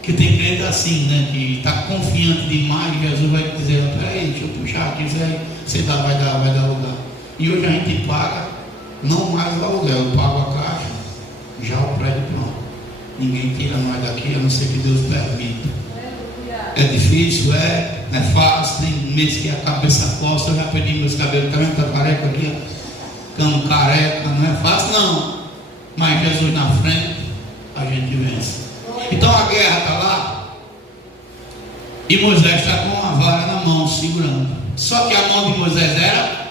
Que tem crente assim, né? Que está confiante demais, Jesus vai dizer, peraí, deixa eu puxar aqui, você vai dar lugar. E hoje a gente paga não mais o aluguel, eu pago a caixa, já o prédio pronto. Ninguém tira nós daqui, a não ser que Deus permita. É difícil, não é fácil, tem mês que a cabeça costa, eu já perdi meus cabelos, tá vendo? Tá careca aqui, ó. Cão careca, não é fácil não. Mas Jesus na frente, a gente vence. Então a guerra está lá. E Moisés está com uma vara na mão, segurando. Só que a mão de Moisés era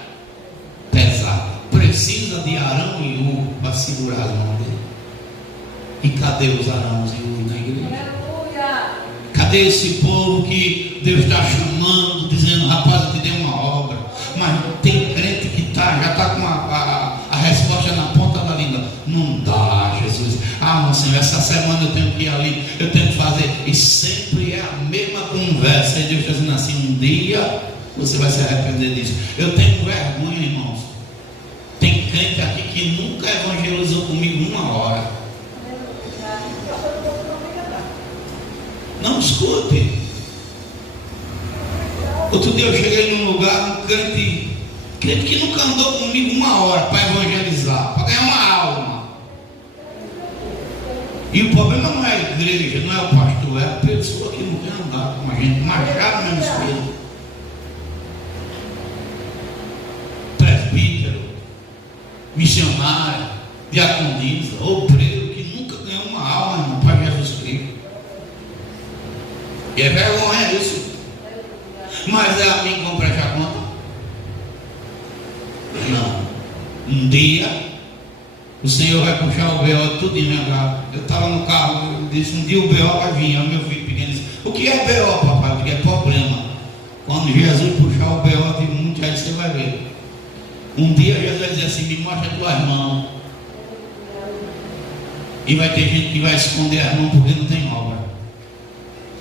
pesada. Precisa de Arão e Hur para segurar a mão dele. E cadê os Arãos e Hur na igreja? Cadê esse povo que Deus está chamando, dizendo, rapaz, eu te dei uma obra. Mas tem crente que já está com a resposta na ponta da língua. Não dá, Jesus. Mas Senhor, essa semana eu tenho que ir ali, eu tenho que fazer. E sempre é a mesma conversa. E Deus está dizendo assim, um dia você vai se arrepender disso. Eu tenho vergonha, irmãos. Tem crente aqui que nunca evangelizou comigo uma hora. Não escute. Outro dia eu cheguei num lugar, um crente que nunca andou comigo uma hora para evangelizar, para ganhar uma alma. E o problema não é a igreja, não é o pastor, é a pessoa que não quer andar com a gente, machado mesmo espelho. Presbítero, missionário, diaconisa, obreiro que nunca ganhou uma alma, irmão, para Jesus Cristo. E é vergonha isso. Mas é a mim que vão prestar conta? Não. Um dia o Senhor vai puxar o B.O. tudo em minha casa. Eu estava no carro, eu disse, um dia o B.O. vai vir. Aí meu filho pequeno disse, o que é B.O., papai? O que é problema? Quando Jesus puxar o B.O. de muito, aí você vai ver. Um dia Jesus vai dizer assim, me mostra as tuas mãos. E vai ter gente que vai esconder as mãos porque não tem obra.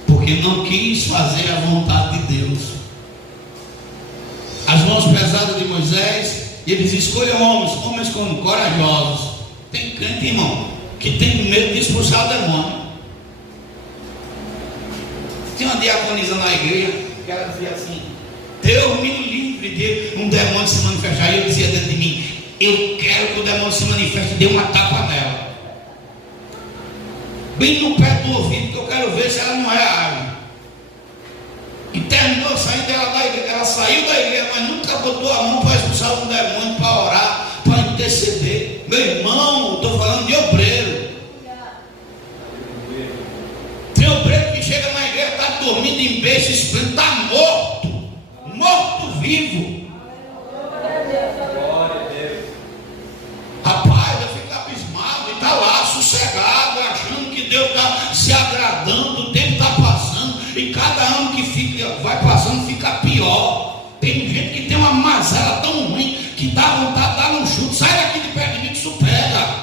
Porque não quis fazer a vontade de Deus. As mãos pesadas de Moisés, ele diz, escolha homens corajosos. Tem crente, irmão, que tem medo de expulsar o demônio. Tinha uma diaconisa na igreja que ela dizia assim, Deus me livre de um demônio se manifestar. E eu dizia dentro de mim, eu quero que o demônio se manifeste e dê uma tapa nela. Bem no pé do ouvido, que eu quero ver se ela não reage. E terminou saindo dela da igreja. Ela saiu da igreja, mas nunca botou a mão para expulsar um demônio, para orar, para interceder. Meu irmão, estou falando de obreiro. Tem obreiro que chega na igreja, está dormindo em berço esplêndido, está morto vivo. Rapaz, eu fico abismado e está lá sossegado, achando que Deus está se agradando, o tempo está passando, e cada ano que vai passando fica pior. Tem gente que tem uma mazela tão ruim que dá vontade de dar um chute, sai daqui de perto de mim que isso pega.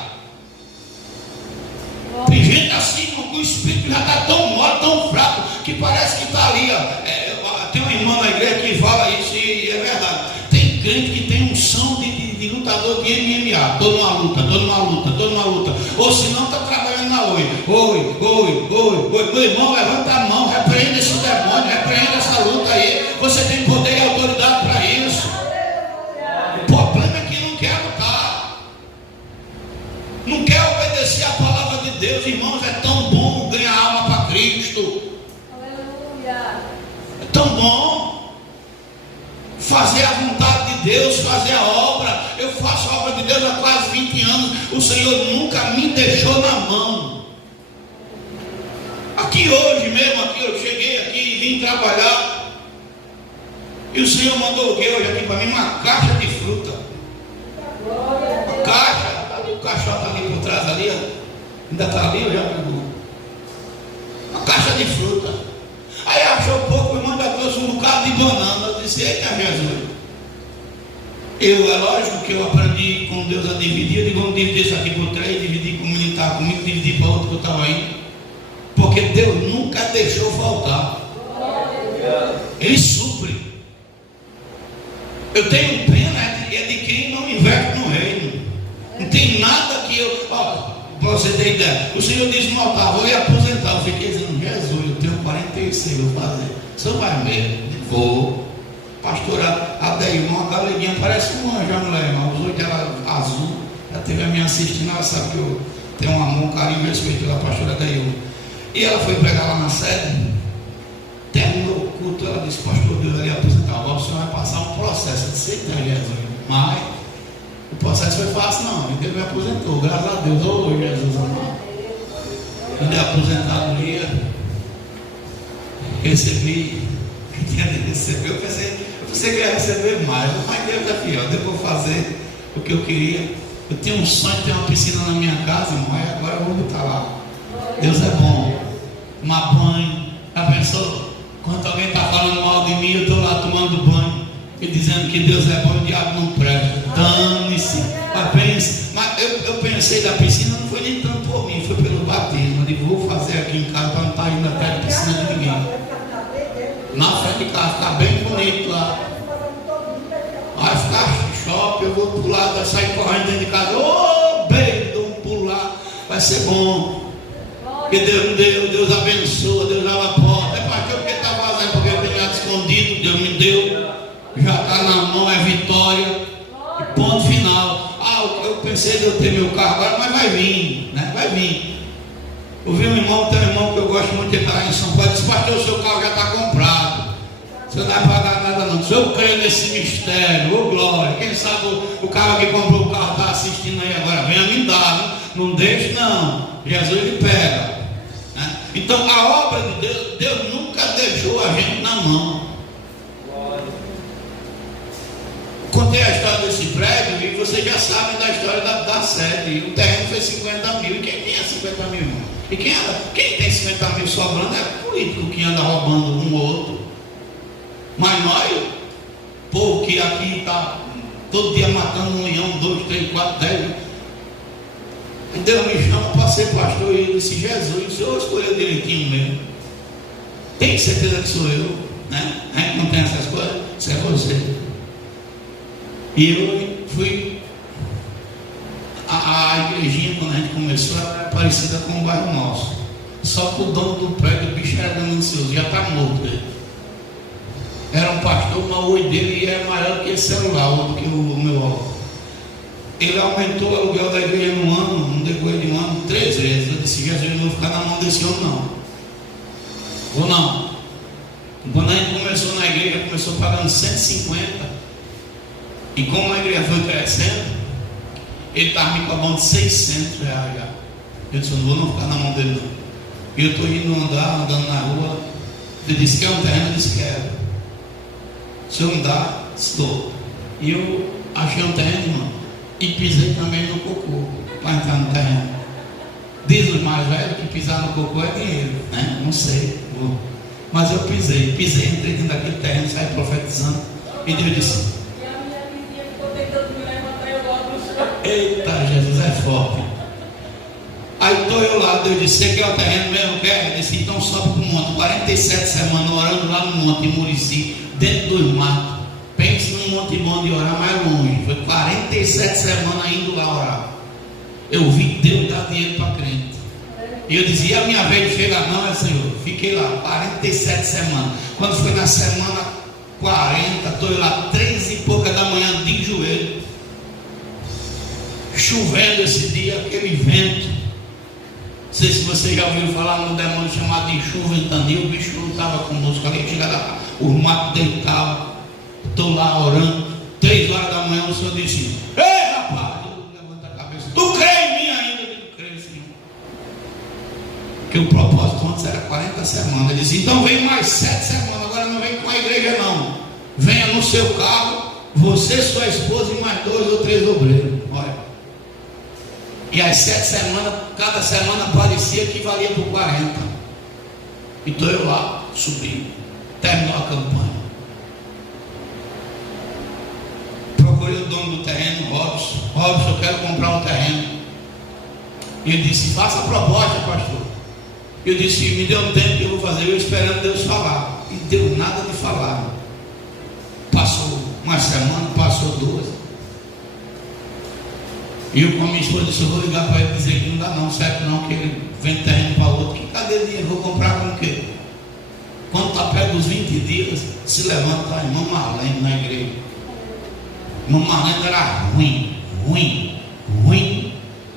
Tem gente assim, o espírito já está tão mole, tão fraco, que parece que está ali. Tem uma irmã na igreja que fala isso e é verdade. Tem crente que tem um som de lutador de MMA, estou numa luta. Ou se não, está trabalhando na oi. Meu irmão, levanta a mão, repreenda esse demônio, repreenda essa luta aí. Você tem poder e autoridade para isso. O problema é que não quer lutar, não quer obedecer a palavra de Deus. Irmãos, é tão bom ganhar alma para Cristo. É tão bom fazer a vontade de Deus, fazer a obra. Eu faço a obra de Deus há quase 20 anos. O Senhor nunca me deixou na mão. Aqui hoje mesmo, eu cheguei aqui e vim trabalhar. E o Senhor mandou o que hoje aqui para mim? Uma caixa de fruta. Uma caixa. O caixote ali por trás ali, ainda está ali, eu já pegou. Uma caixa de fruta. Aí achou pouco, o irmão já trouxe um bocado de banana. Eu disse, eita Jesus. É lógico que eu aprendi com Deus a dividir. Eu digo, vamos dividir isso aqui por 3, dividir com o menino estava comigo, dividir para outro que eu estava indo. Porque Deus nunca deixou faltar. Ele supre. Eu tenho pena é de quem não investe no reino. Não tem nada que eu... Para você ter ideia, o Senhor disse no altar, vou ir aposentar. Eu fiquei dizendo, Jesus, eu tenho 46, vou fazer. O senhor vai mesmo? Vou. Pastora Adeilma, uma galeguinha, parece um anjo, a mulher, irmão. Os olhos dela azul. Já teve a minha assistindo, ela sabe que eu tenho um amor, um carinho e respeito pela pastora Adeilma. E ela foi pregar lá na sede. Terminou o culto, ela disse, pastor, Deus vai lhe aposentar. Agora o senhor vai passar um processo. Eu disse, eita, Jesus. Mas o processo foi fácil, não. E Deus me aposentou, graças a Deus. Ô Jesus amado. Quando é aposentadoria, recebi o que tinha de receber. Eu pensei que ia receber mais, mas Deus é fiel. Depois eu vou fazer o que eu queria. Eu tinha um sonho de ter uma piscina na minha casa, mas agora eu vou botar lá. Deus é bom. Tomar banho. Já pensou? Quando alguém está falando mal de mim, eu estou lá tomando banho e dizendo que Deus é bom e o diabo não presta. Dane-se. Mas eu pensei da piscina, não foi nem tanto por mim, foi pelo batismo. Eu digo, vou fazer aqui em casa para não estar indo até a piscina de ninguém. Na frente de casa, está bem bonito lá. Vai ficar shopping, eu vou pular, vai sair correndo dentro de casa. Ô, bem, vou pular, vai ser bom. Que Deus me deu, Deus abençoa, Deus abre a porta. É pastor, porque está fazendo? Porque eu tenho nada escondido, Deus me deu. Já está na mão, é vitória. E ponto final. Eu pensei de eu ter meu carro agora, mas vai vir, né? Vai vir. Eu vi um irmão, tem um irmão que eu gosto muito, ele está lá em São Paulo, disse: pastor, o seu carro já está comprado. Você não vai pagar nada não. Se eu creio nesse mistério, ô glória. Quem sabe o cara que comprou o carro está assistindo aí agora, venha me dar, né? Não deixe não. Jesus ele pega, né? Então a obra de Deus, Deus nunca deixou a gente na mão. Contei a história desse prédio e vocês já sabem da história da sede. O terreno foi 50 mil. E quem tinha 50 mil, irmão? E quem tem 50 mil sobrando é político que anda roubando um ou outro. Mas nós, povo que aqui está todo dia matando 1 milhão, 2, 3, 4, 10. Deus me chama para ser pastor e eu disse: Jesus, o Senhor escolheu direitinho mesmo. Tem certeza que sou eu, né? A gente não tem essas coisas, isso é você. E eu fui. A igrejinha, quando a gente começou, era parecida com o bairro nosso. Só que o dono do prédio, o bicho era ganancioso, já está morto ele. Era um pastor, mas o olho dele era maior que esse celular, do que o meu avô. Ele aumentou o aluguel da igreja no ano, no decorrer de um ano, 3 vezes. Eu disse: Jesus, eu não vou ficar na mão desse homem, não. Ou não. Quando a gente começou na igreja, começou pagando 150. E como a igreja foi crescendo, ele estava me cobrando R$600 já. Eu disse: eu não vou ficar na mão dele, não. E eu estou indo andando na rua. Ele disse: quer um terreno? Eu disse: quero. Se eu me dá, estou. E eu achei um terreno, irmão, e pisei também no cocô para entrar no terreno. Diz os mais velhos que pisar no cocô é dinheiro, né? Não sei, mas eu pisei, entrei dentro daquele terreno, saí profetizando. E Deus disse: e a minha vizinha ficou tentando me levantar e eu logo no chão. Eita, Jesus é forte. Aí estou eu lá, Deus disse: você quer o terreno mesmo? Quer? Eu disse: então sobe para o monte. 47 semanas orando lá no monte, em Murici, dentro dos matos. Pense num monte bom de orar mais longe. Foi 47 semanas indo lá orar. Eu vi Deus dar dinheiro para crente. E eu dizia: a minha vez de chegar, não, é Senhor. Fiquei lá 47 semanas. Quando foi na semana 40, estou lá 3 e pouca da manhã de joelho, chovendo esse dia, aquele vento. Não sei se vocês já ouviram falar num demônio chamado de chuva ventania. O bicho não estava conosco ali, chegava lá, os matos deitavam. Estou lá orando, 3 horas da manhã, o Senhor disse: ei rapaz, levanta a cabeça, tu crê em mim ainda? Eu creio, Senhor. Porque o propósito antes era 40 semanas. Ele disse: então vem mais 7 semanas, agora não vem com a igreja não. Venha no seu carro, você, sua esposa e mais 2 ou 3 obreiros. Olha. E as 7 semanas, cada semana parecia que valia por 40. Então eu lá, subindo, terminou a campanha. Procurei o dono do terreno, Robson, eu quero comprar um terreno. E ele disse: faça a proposta, pastor. Eu disse: me dê um tempo que eu vou fazer. Eu esperando Deus falar. E deu nada de falar. Passou uma semana, passou 2. E eu com a minha esposa disse: eu vou ligar para ele dizer que não dá não, certo não, que ele vende terreno para outro. Que cadê dinheiro? Vou comprar com o quê? Quando está perto dos 20 dias, se levanta a irmã Marlene na igreja. Irmã Marlene era ruim,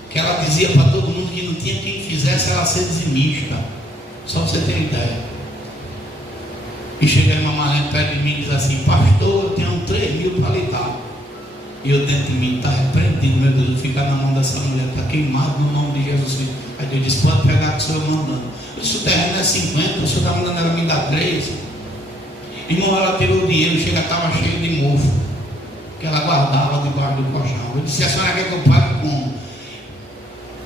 que ela dizia para todo mundo que não tinha quem fizesse ela ser dizimista. Só para você ter ideia. E chega a irmã Marlene perto de mim e diz assim: pastor, eu tenho 3 mil para lhe dar. E eu dentro de mim, está repreendido, meu Deus, eu ficar na mão dessa mulher, está queimado no nome de Jesus. Aí Deus disse: pode pegar que o Senhor mandando. Eu disse: o terreno é 50, o Senhor está mandando ela me dar 3. Irmão, ela tirou o dinheiro, chega, estava cheio de mofo, que ela guardava debaixo do colchão. Eu disse: a senhora quer que eu pague como?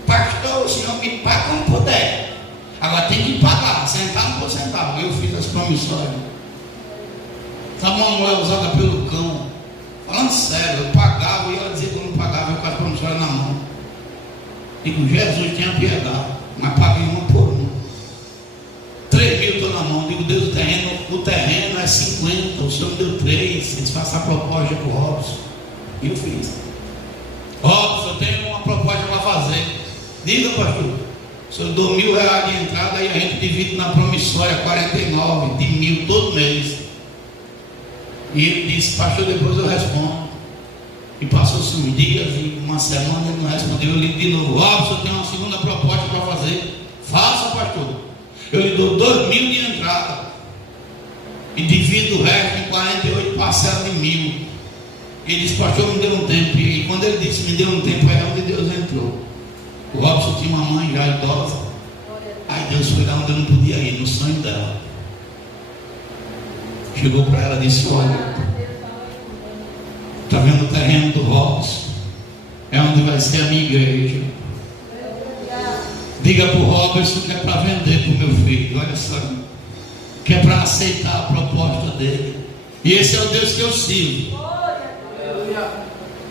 Pastor, o senhor me paga como puder. Agora tem que pagar, centavo por centavo. Eu fiz as promissões. Estava uma mulher usada pelo cão. Falando sério, eu pagava e ela dizia que eu não pagava, eu com as promissões na mão. Digo: Jesus, tenha piedade. Mas paguei uma por uma. 3 mil estou na mão. Digo: Deus, o terreno é 50, o senhor me deu 3. Eles façam a proposta com o Robson. E eu fiz. Robson, eu tenho uma proposta para fazer. Diga, pastor. O Se eu dou R$1.000 de entrada, aí a gente divide na promissória 49 de 1.000 todo mês. E ele disse: pastor, depois eu respondo. E passou-se uns dias e uma semana ele não respondeu. Eu ligo de novo: Robson, eu tenho uma segunda proposta para fazer. Faça, pastor. Eu lhe dou 2.000 de entrada e divido o resto em 48 parcelas de 1.000. Ele disse: pastor, me deu um tempo. E quando ele disse me deu um tempo, aí é onde Deus entrou. O Robson tinha uma mãe já idosa. Aí Deus foi lá onde eu não podia ir, no sonho dela. Chegou para ela e disse: olha, está vendo o terreno do Robson? É onde vai ser a minha igreja. Diga para o Robson que é para vender para o meu filho. Olha só, que é para aceitar a proposta dele. E esse é o Deus que eu sirvo,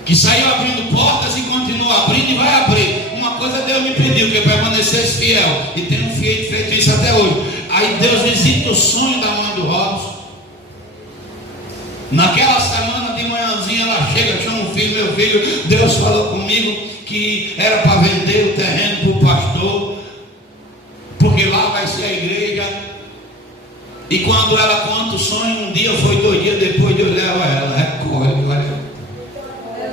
que saiu abrindo portas e continua abrindo e vai abrir. Uma coisa Deus me pediu, que é permanecer fiel, e tenho feito isso até hoje. Aí Deus visita o sonho da mãe do Robson. Naquela semana de manhãzinha ela chega, chama um filho: meu filho, Deus falou comigo que era para vender o terreno para o pastor, porque lá vai ser a igreja. E quando ela conta o sonho, um dia foi 2 dias depois, Deus leva ela, recorre, olha.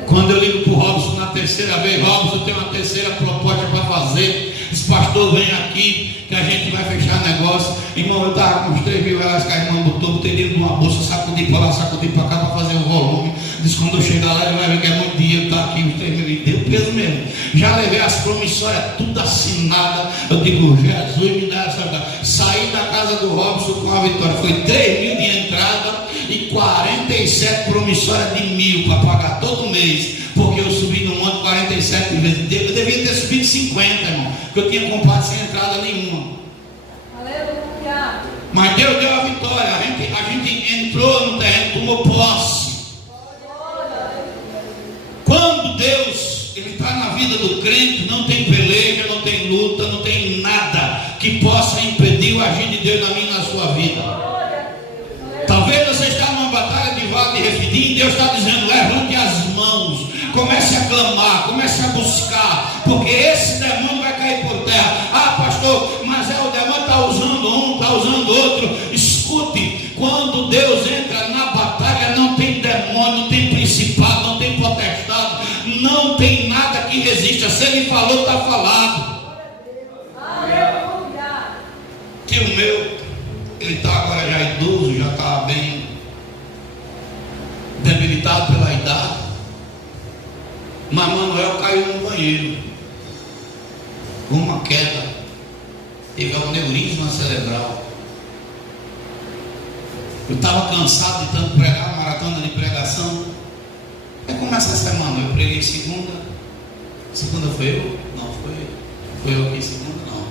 Quando eu ligo para o Robson na terceira vez: Robson, eu tenho uma terceira proposta para fazer. Esse pastor vem aqui, que a gente vai fechar negócio. Irmão, eu estava com uns R$3.000 que a irmã botou, botei dentro de uma bolsa, sacudi para lá, sacudi para cá para fazer o volume. Disse: quando eu chegar lá, ele vai ver que é muito dinheiro, está aqui os 3.000. E deu peso mesmo. Já levei as promissórias tudo assinada. Eu digo: Jesus, me dá essa. Saí da casa do Robson com a vitória. Foi 3.000 de entrada e 47 promissórias de 1.000 para pagar todo mês. Porque eu subi no monte 47 vezes. Eu devia ter subido 50, irmão, porque eu tinha comprado sem entrada nenhuma. Aleluia. Mas Deus deu a vitória. A gente entrou no terreno, tomou posse. Quando Deus está na vida do crente, não tem peleja, não tem luta, não tem nada que possa impedir o agir de Deus na minha e na sua vida. Talvez você está numa batalha de Vale de Refidim e Deus está dizendo: levante as mãos, comece a clamar, comece a buscar, porque esse demônio vai cair por terra. Ah, pastor, mas o demônio está usando um, está usando outro. Escute, quando Deus entra na batalha, não tem demônio, não tem principado, não tem potestade, não tem nada que resista. Se ele falou, está falado. Tio meu, ele está agora já idoso, já está bem debilitado pela idade. Mas Manuel caiu no banheiro com uma queda, teve um aneurisma cerebral. Eu estava cansado de tanto pregar, maratona de pregação. Aí começa a semana, eu preguei segunda foi eu? Não, foi eu aqui segunda, não.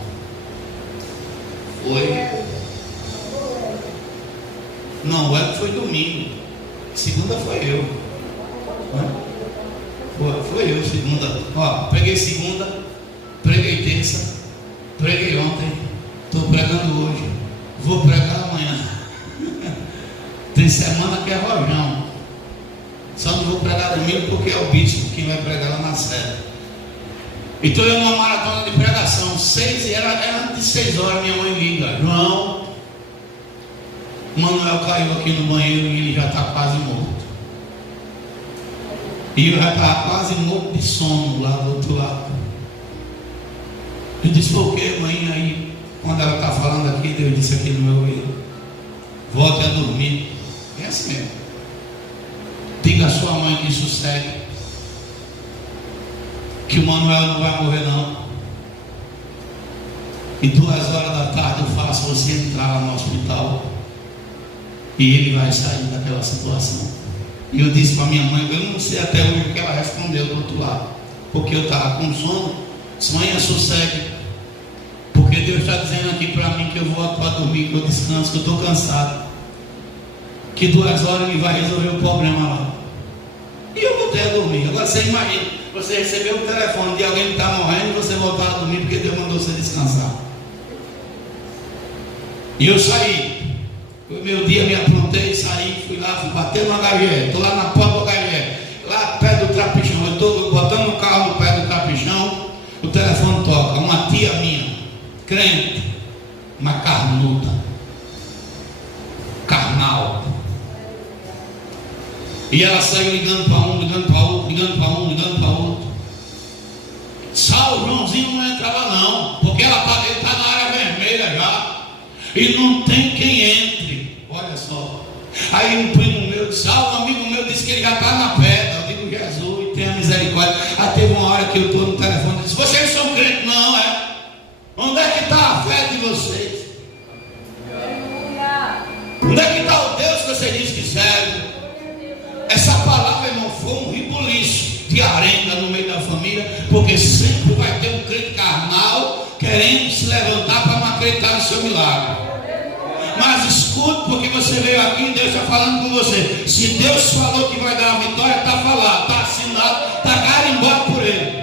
Não, o foi domingo. Segunda foi eu. Foi eu segunda. Ó, preguei segunda, preguei terça, preguei ontem, estou pregando hoje, vou pregar amanhã. Tem semana que é rojão. Só não vou pregar domingo porque é o bispo que vai pregar lá na sede. Então eu numa maratona de pregação, era antes de 6 horas, minha mãe liga: João, Manuel caiu aqui no banheiro e ele já está quase morto. E eu já estava quase morto de sono lá do outro lado. Eu disse: por que, mãe? Aí, quando ela está falando aqui, Deus disse aqui no meu ouvido: volte a dormir. É assim mesmo. Diga à sua mãe que sossegue, que o Manuel não vai morrer não. E 2 horas da tarde eu faço você entrar lá no hospital e ele vai sair daquela situação. E eu disse para minha mãe, eu não sei até hoje o que ela respondeu do outro lado, porque eu estava com sono. Mãe, sossegue, porque Deus está dizendo aqui para mim que eu volto para dormir, que eu descanso, que eu estou cansado, que 2 horas ele vai resolver o problema lá. E eu voltei a dormir. Agora você imagina, você recebeu o telefone de alguém que está morrendo e você voltar a dormir porque Deus mandou você descansar. E eu saí. Foi meu dia, me aprontei, saí, fui lá, fui bater no HGE. Estou lá na porta do HGE, lá perto do trapichão. Eu estou botando o carro no pé do trapichão, o telefone toca. Uma tia minha, crente, mas carnuda, carnal. E ela saiu ligando para um, ligando para outro, ligando para um, ligando para outro. Saulo, Joãozinho não entra lá não, porque ele está na área vermelha já, e não tem quem entre. Olha só. Aí um primo meu disse, um amigo meu disse que ele já está na pedra. Eu digo, Jesus, tenha misericórdia. Aí teve uma hora que eu estou no telefone e disse, vocês são crentes? Não, é? Onde é que está a fé de vocês? Onde é que está o Deus que você diz que serve? Essa palavra, irmão, foi um ribuliço de arenga no meio da família, porque sempre vai ter um crente carnal querendo se levantar para não acreditar no seu milagre. Mas escute, porque você veio aqui e Deus está falando com você. Se Deus falou que vai dar a vitória, está falado, está assinado, está carimbado por Ele.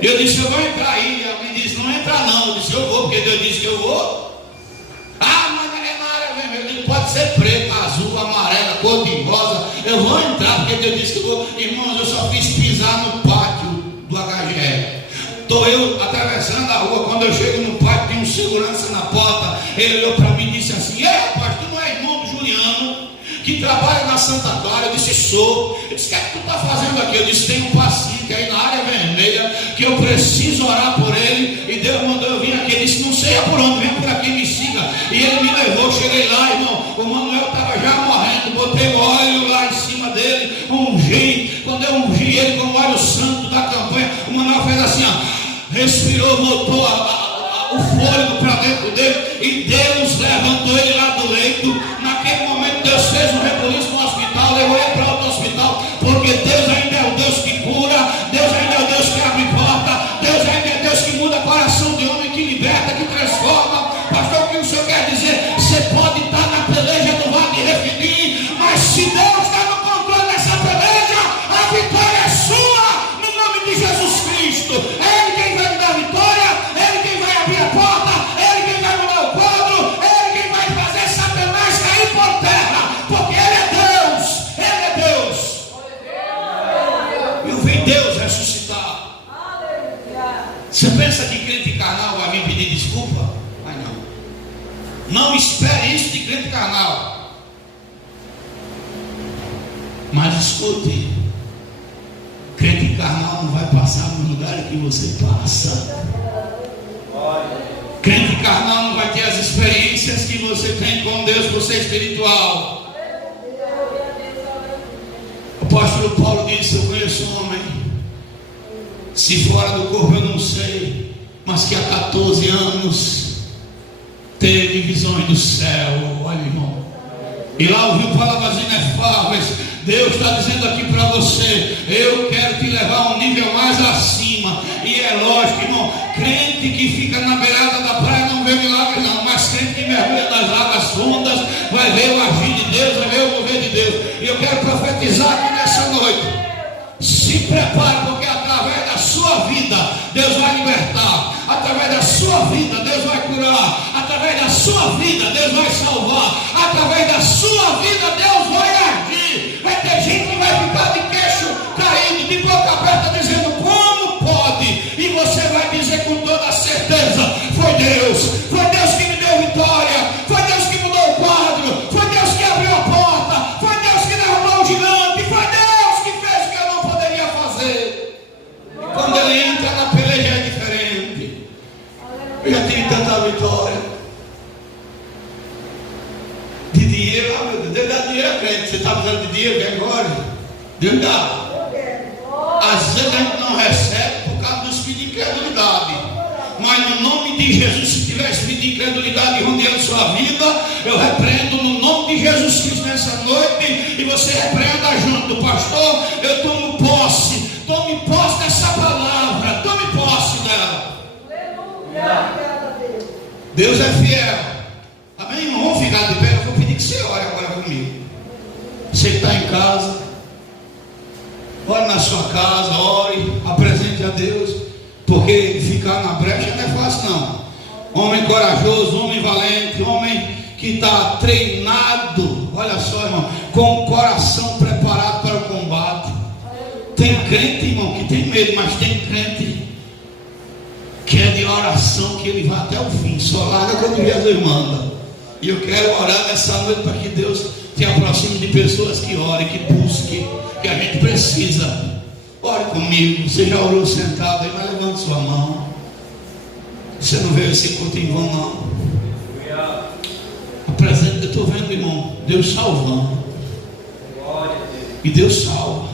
Eu disse, eu vou entrar aí. E alguém disse, não entra não. Eu disse, eu vou, porque Deus disse que eu vou. Mas é na área mesmo. Eu disse, pode ser preto, azul, amarela, cor de rosa. Eu vou entrar, porque Deus disse que eu vou. Irmãos, eu só fiz pisar no pátio do HGE. Estou eu atravessando a rua. Quando eu chego no pátio, tem um segurança na porta. Ele olhou para mim e disse assim, ei rapaz, tu não é irmão do Juliano, que trabalha na Santa Clara? Eu disse, sou. Ele disse, o que é que tu está fazendo aqui? Eu disse, tem um paciente aí na área vermelha, que eu preciso orar por ele, e Deus mandou eu vir aqui. Ele disse, não sei por onde, vem por aqui, me siga. E ele me levou, cheguei lá, irmão, o Manuel estava já morrendo, botei o óleo lá em cima dele, ungi. Quando eu ungi ele com o óleo santo da campanha, o Manuel fez assim, respirou, voltou o fôlego para dentro dele, e Deus levantou ele lá do leito. Naquele momento Deus fez um rebuliço no hospital, levou ele para outro hospital, porque Deus ainda é o Deus que cura, Deus ainda é o Deus que abre porta, Deus ainda é Deus que muda coração de homem, que liberta, que transforma. Pastor, o que o senhor quer dizer? Você pode estar na peleja do Vale de Refidim, mas se Deus está no controle dessa peleja, a vitória é sua, no nome de Jesus Cristo. É Ele quem vai me dar a vitória, é Ele quem vai abrir a porta, é Ele quem vai mudar o quadro, é Ele quem vai fazer Satanás cair por terra, porque Ele é Deus, Ele é Deus. Eu vi Deus ressuscitar. Você pensa que crente carnal vai vir pedir desculpa? Mas não. Não espere isso de crente carnal. Mas escute, crente carnal não vai passar no lugar que você passa. Crente carnal não vai ter as experiências que você tem com Deus, você é espiritual. O apóstolo Paulo disse, eu conheço um homem, se fora do corpo eu não sei, mas que há 14 anos teve visões do céu. Olha, irmão, e lá ouviu palavras inefáveis. Deus está dizendo aqui para você, eu quero te levar a um nível mais acima. E é lógico, irmão, crente que fica na beirada da praia não vê milagre não, mas crente que mergulha nas águas fundas vai ver o agir de Deus, vai ver o mover de Deus. E eu quero profetizar aqui nessa noite, se prepare, porque através da sua vida Deus vai libertar, através da sua vida Deus vai curar, através da sua vida Deus vai salvar, através da sua vida Deus vai agir. Vai ter gente que vai ficar de queixo caído, de boca aberta, dizendo como pode, e você vai dizer com toda certeza, foi Deus que me deu vitória, foi Deus que mudou o quadro, foi Deus que abriu a porta, foi Deus que derrubou o gigante, foi Deus que fez o que eu não poderia fazer. E quando ele entra na peleja é diferente. Eu já tive tanta vitória de dinheiro. Meu Deus, Deus dá dinheiro a crente. Você está precisando de dinheiro, quer agora? Deus dá. Às vezes a gente não recebe por causa do espírito de incredulidade, mas no nome de Jesus, se tiver espírito de incredulidade rodeando sua vida, eu repreendo no nome de Jesus Cristo nessa noite, e você repreenda junto. Pastor, eu tomo posse dessa palavra, tome posse dela. Deus é fiel. Amém, irmão? Vamos ficar de pé. Eu vou pedir que você ore agora comigo. Você que está em casa, ore na sua casa, ore, apresente a Deus, porque ficar na brecha não é fácil não. Homem corajoso, homem valente, homem que está treinado, olha só, irmão, com o coração preparado para o combate. Tem crente, irmão, que tem medo, mas tem crente que que é de oração, que ele vai até o fim. Só larga quando Jesus manda. E eu quero orar nessa noite para que Deus te aproxime de pessoas que orem, que busquem, que a gente precisa. Ore comigo. Você já orou sentado aí, mas levante sua mão. Você não veio esse culto em vão, não. Eu estou vendo, irmão, Deus salvando. E Deus salva.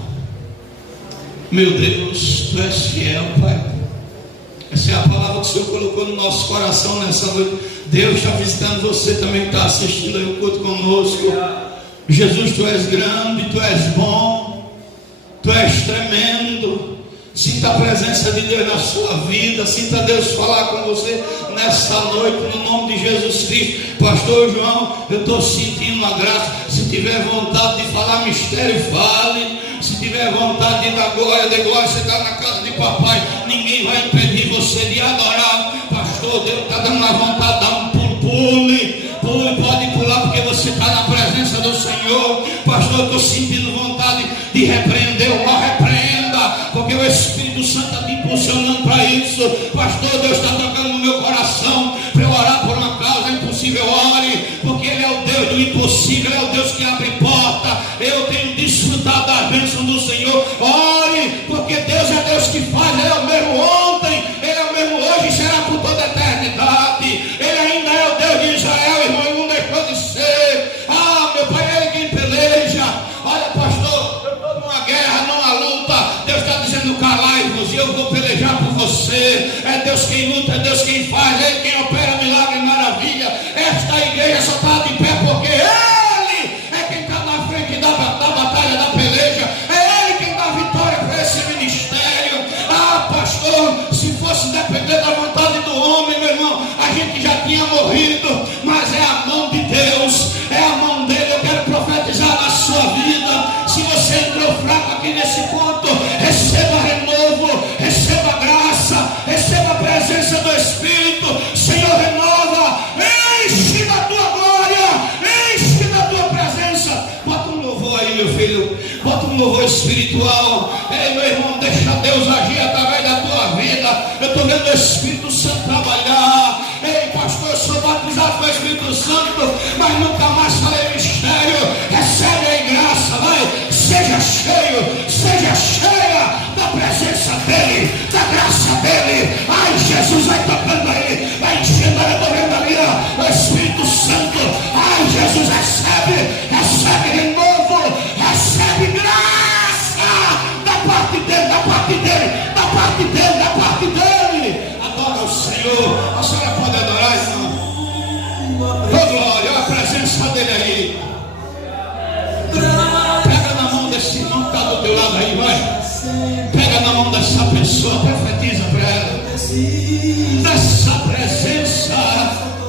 Meu Deus, Tu és fiel, Pai. Essa é a palavra que o Senhor colocou no nosso coração nessa noite. Deus está visitando você também, que está assistindo aí o culto conosco. Jesus, Tu és grande, Tu és bom, Tu és tremendo. Sinta a presença de Deus na sua vida. Sinta Deus falar com você nessa noite, no nome de Jesus Cristo. Pastor João, eu estou sentindo uma graça. Se tiver vontade de falar mistério, fale. Se tiver vontade de dar glória, dê glória. Você está na casa de papai, ninguém vai impedir você de adorar. Pastor, Deus está dando uma vontade de dar um pulo. Pule, pode pular, porque você está na presença do Senhor. Pastor, eu estou sentindo vontade de repreender o mal. Repreenda, porque o Espírito Santo está te impulsionando para isso. Pastor, Deus está tocando no meu coração para eu orar por uma causa impossível. Ore, porque Ele é o Deus do impossível, Ele é o Deus que abre porta. Eu tenho desfrutado da bênção do Senhor. Ore, porque Deus é Deus que faz. Ele é o mesmo ontem, Ele é o mesmo hoje e será por toda a eternidade. Ele ainda é o Deus de Israel, irmão, e não deixou de ser. Ah, meu Pai, Ele quem peleja. Olha, pastor, eu estou numa guerra, numa luta. Deus está dizendo: calai-vos e eu vou pelejar por você. É Deus quem luta, é Deus quem faz, é Ele quem opera milagre e maravilha. Esta igreja só está de pé porque Ele é quem está na frente da batalha, da peleja. É Ele quem dá vitória para esse ministério. Ah, pastor, se fosse depender da vontade do homem, meu irmão, a gente já tinha morrido. Mas é a mão de Deus, é a mão dele. Eu quero profetizar na sua vida. Se você entrou fraco aqui nesse ponto, receba renovo, receba graça, receba a presença do Espírito. Senhor, renova, enche da tua glória, enche da tua presença. Bota um louvor aí, meu filho, bota um louvor espiritual. Ei, meu irmão, deixa Deus agir através da tua vida. Eu estou vendo o Espírito Santo trabalhar. Ei, pastor, eu sou batizado com o Espírito Santo, mas nunca mais falei mistério. Recebe aí graça, vai. Seja cheio, seja cheia da presença dEle, da graça dEle. Ai, Jesus vai tocando aí, vai enchendo, eu estou vendo ali, ó, o Espírito Santo. Ai, Jesus, recebe renovo, recebe graça da parte dEle, da parte dEle, da parte dEle, da parte dEle. Adora o Senhor. A senhora pode adorar, irmão? Oh, glória, olha a presença dEle aí. Pega na mão desse irmão que está do teu lado aí, vai. Pega na mão dessa pessoa, profetiza para ela. Nessa presença,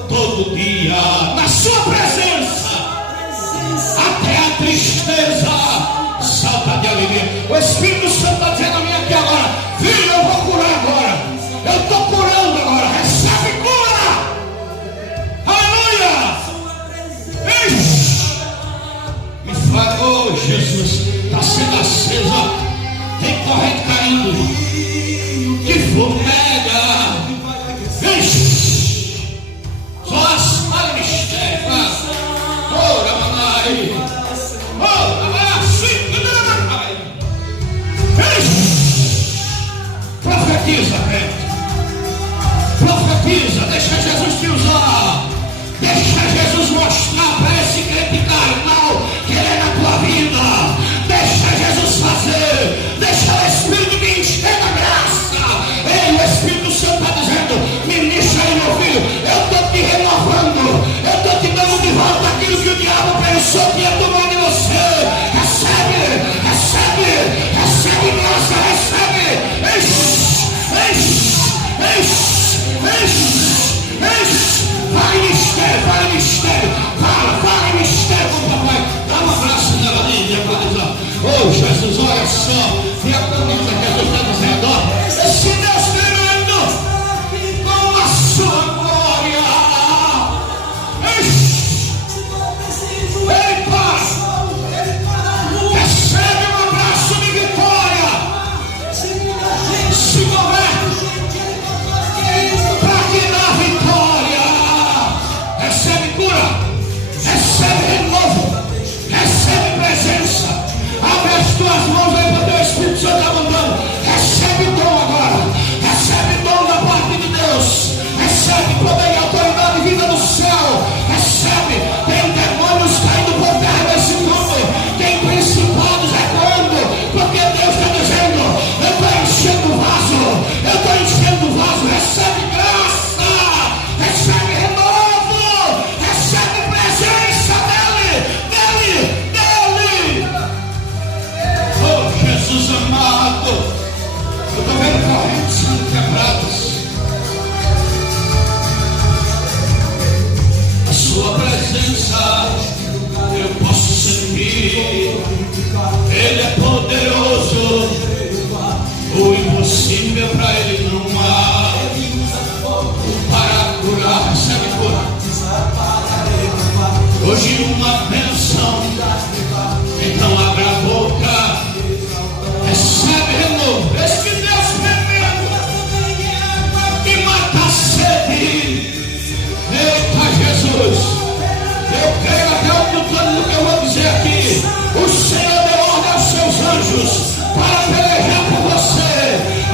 todo dia, na sua presença, até a tristeza salta de alegria. O Espírito Santo está dizendo a mim aqui agora: filho, eu vou curar agora. Eu estou curando agora. Recebe cura. Aleluia. Me fala, oh Jesus, está sendo acesa. Tem corrente caindo. Que fumega. Só as mistério. Oh, Ramanai. Oh, Ramanai. Profetiza, crente. Profetiza, deixa Jesus te usar. Deixa Jesus mostrar para esse crente carnal que Ele é na tua vida. Deixa Jesus fazer. Deixa o Espírito que encher a graça. Ei, o Espírito Santo está dizendo: ministra aí, meu filho, eu estou te renovando. Eu estou te dando de volta aquilo que o diabo pensou que ia tomar de você. Recebe, recebe, recebe graça, recebe. Vai mistério, fala mistério com o papai. Dá um abraço nela ali, minha coisa. Oh, Jesus, olha só. E a coisa que Jesus está dizendo, ó. Esse Deus tremendo, com a sua glória. Ei, Pai, recebe um abraço de vitória. Se converte. sua presença eu posso sentir. Ele é poderoso, o impossível para ele não há. Para curar, recebe cura. Hoje uma bênção, então abra a boca, recebe renovo. Esse que Deus primeiro e mata a sede. Eita Jesus, eu creio até o plano do que eu vou dizer aqui. O Senhor deu ordem aos seus anjos para pelejar por você.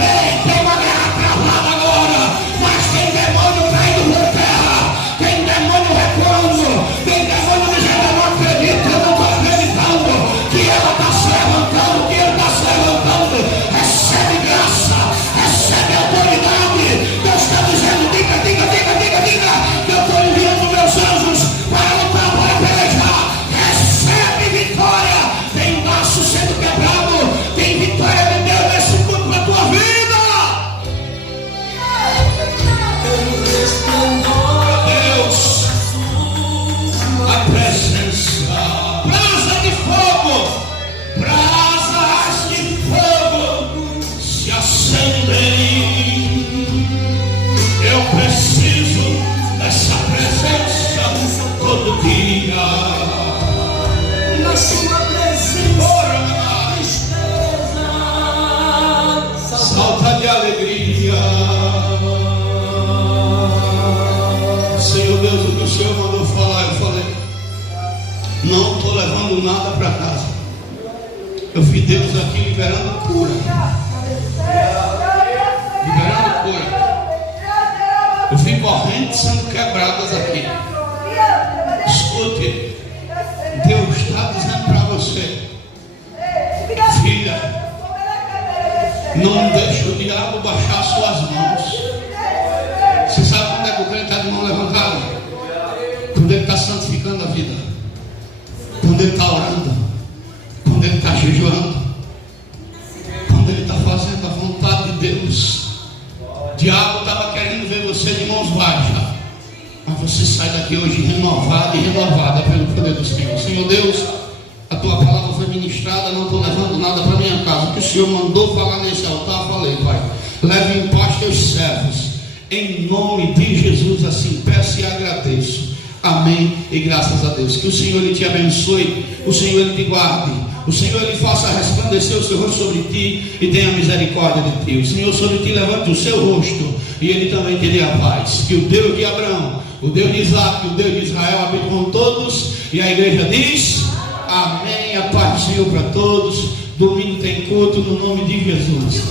Ei, tem uma guerra travada agora, mas tem demônio caindo por terra, tem demônio recuando, tem demônio dizendo: eu não acredito, eu não estou acreditando que ela está se levantando, que ele está se levantando. Recebe graça, recebe autoridade. Deus está dizendo: diga, diga, diga, diga, diga, que eu estou enviando meus anjos para lutar, para pelejar. Recebe vitória. Tem laço sendo quebrado, tem vitória de Deus nesse mundo para a tua vida. Deus, a presença, brasa de fogo, brasas de fogo se acendem. Eu preciso dessa presença todo dia. Na sua presença, tristeza salta de alegria. Senhor Deus, o que o Senhor mandou falar, eu falei: não estou levando nada para casa. Eu vi Deus aqui liberando cura. Liberando cura. Eu vi correntes sendo quebradas aqui. Escute, Deus está dizendo para você: filha, não deixe o diabo baixar suas mãos. Você sabe quando é que o crente está de mão levantada? Quando ele está santificando a vida, quando ele está orando, quando ele está jejuando, quando ele está fazendo a vontade de Deus. O diabo estava querendo ver você de mãos baixas, mas você sai daqui hoje renovado e renovada pelo poder do Senhor. Senhor Deus, a tua palavra foi ministrada, não estou levando nada para minha casa. O que o Senhor mandou falar nesse altar, falei, Pai. Leve em paz teus servos, em nome de Jesus, assim peço e agradeço. Amém e graças a Deus. Que o Senhor ele te abençoe, o Senhor ele te guarde, o Senhor ele faça resplandecer o seu rosto sobre ti e tenha misericórdia de ti. O Senhor sobre ti levante o seu rosto e ele também te dê a paz. Que o Deus de Abraão, o Deus de Isaac, o Deus de Israel habite com todos. E a igreja diz: amém. A paz do Senhor para todos. Domingo tem culto no nome de Jesus.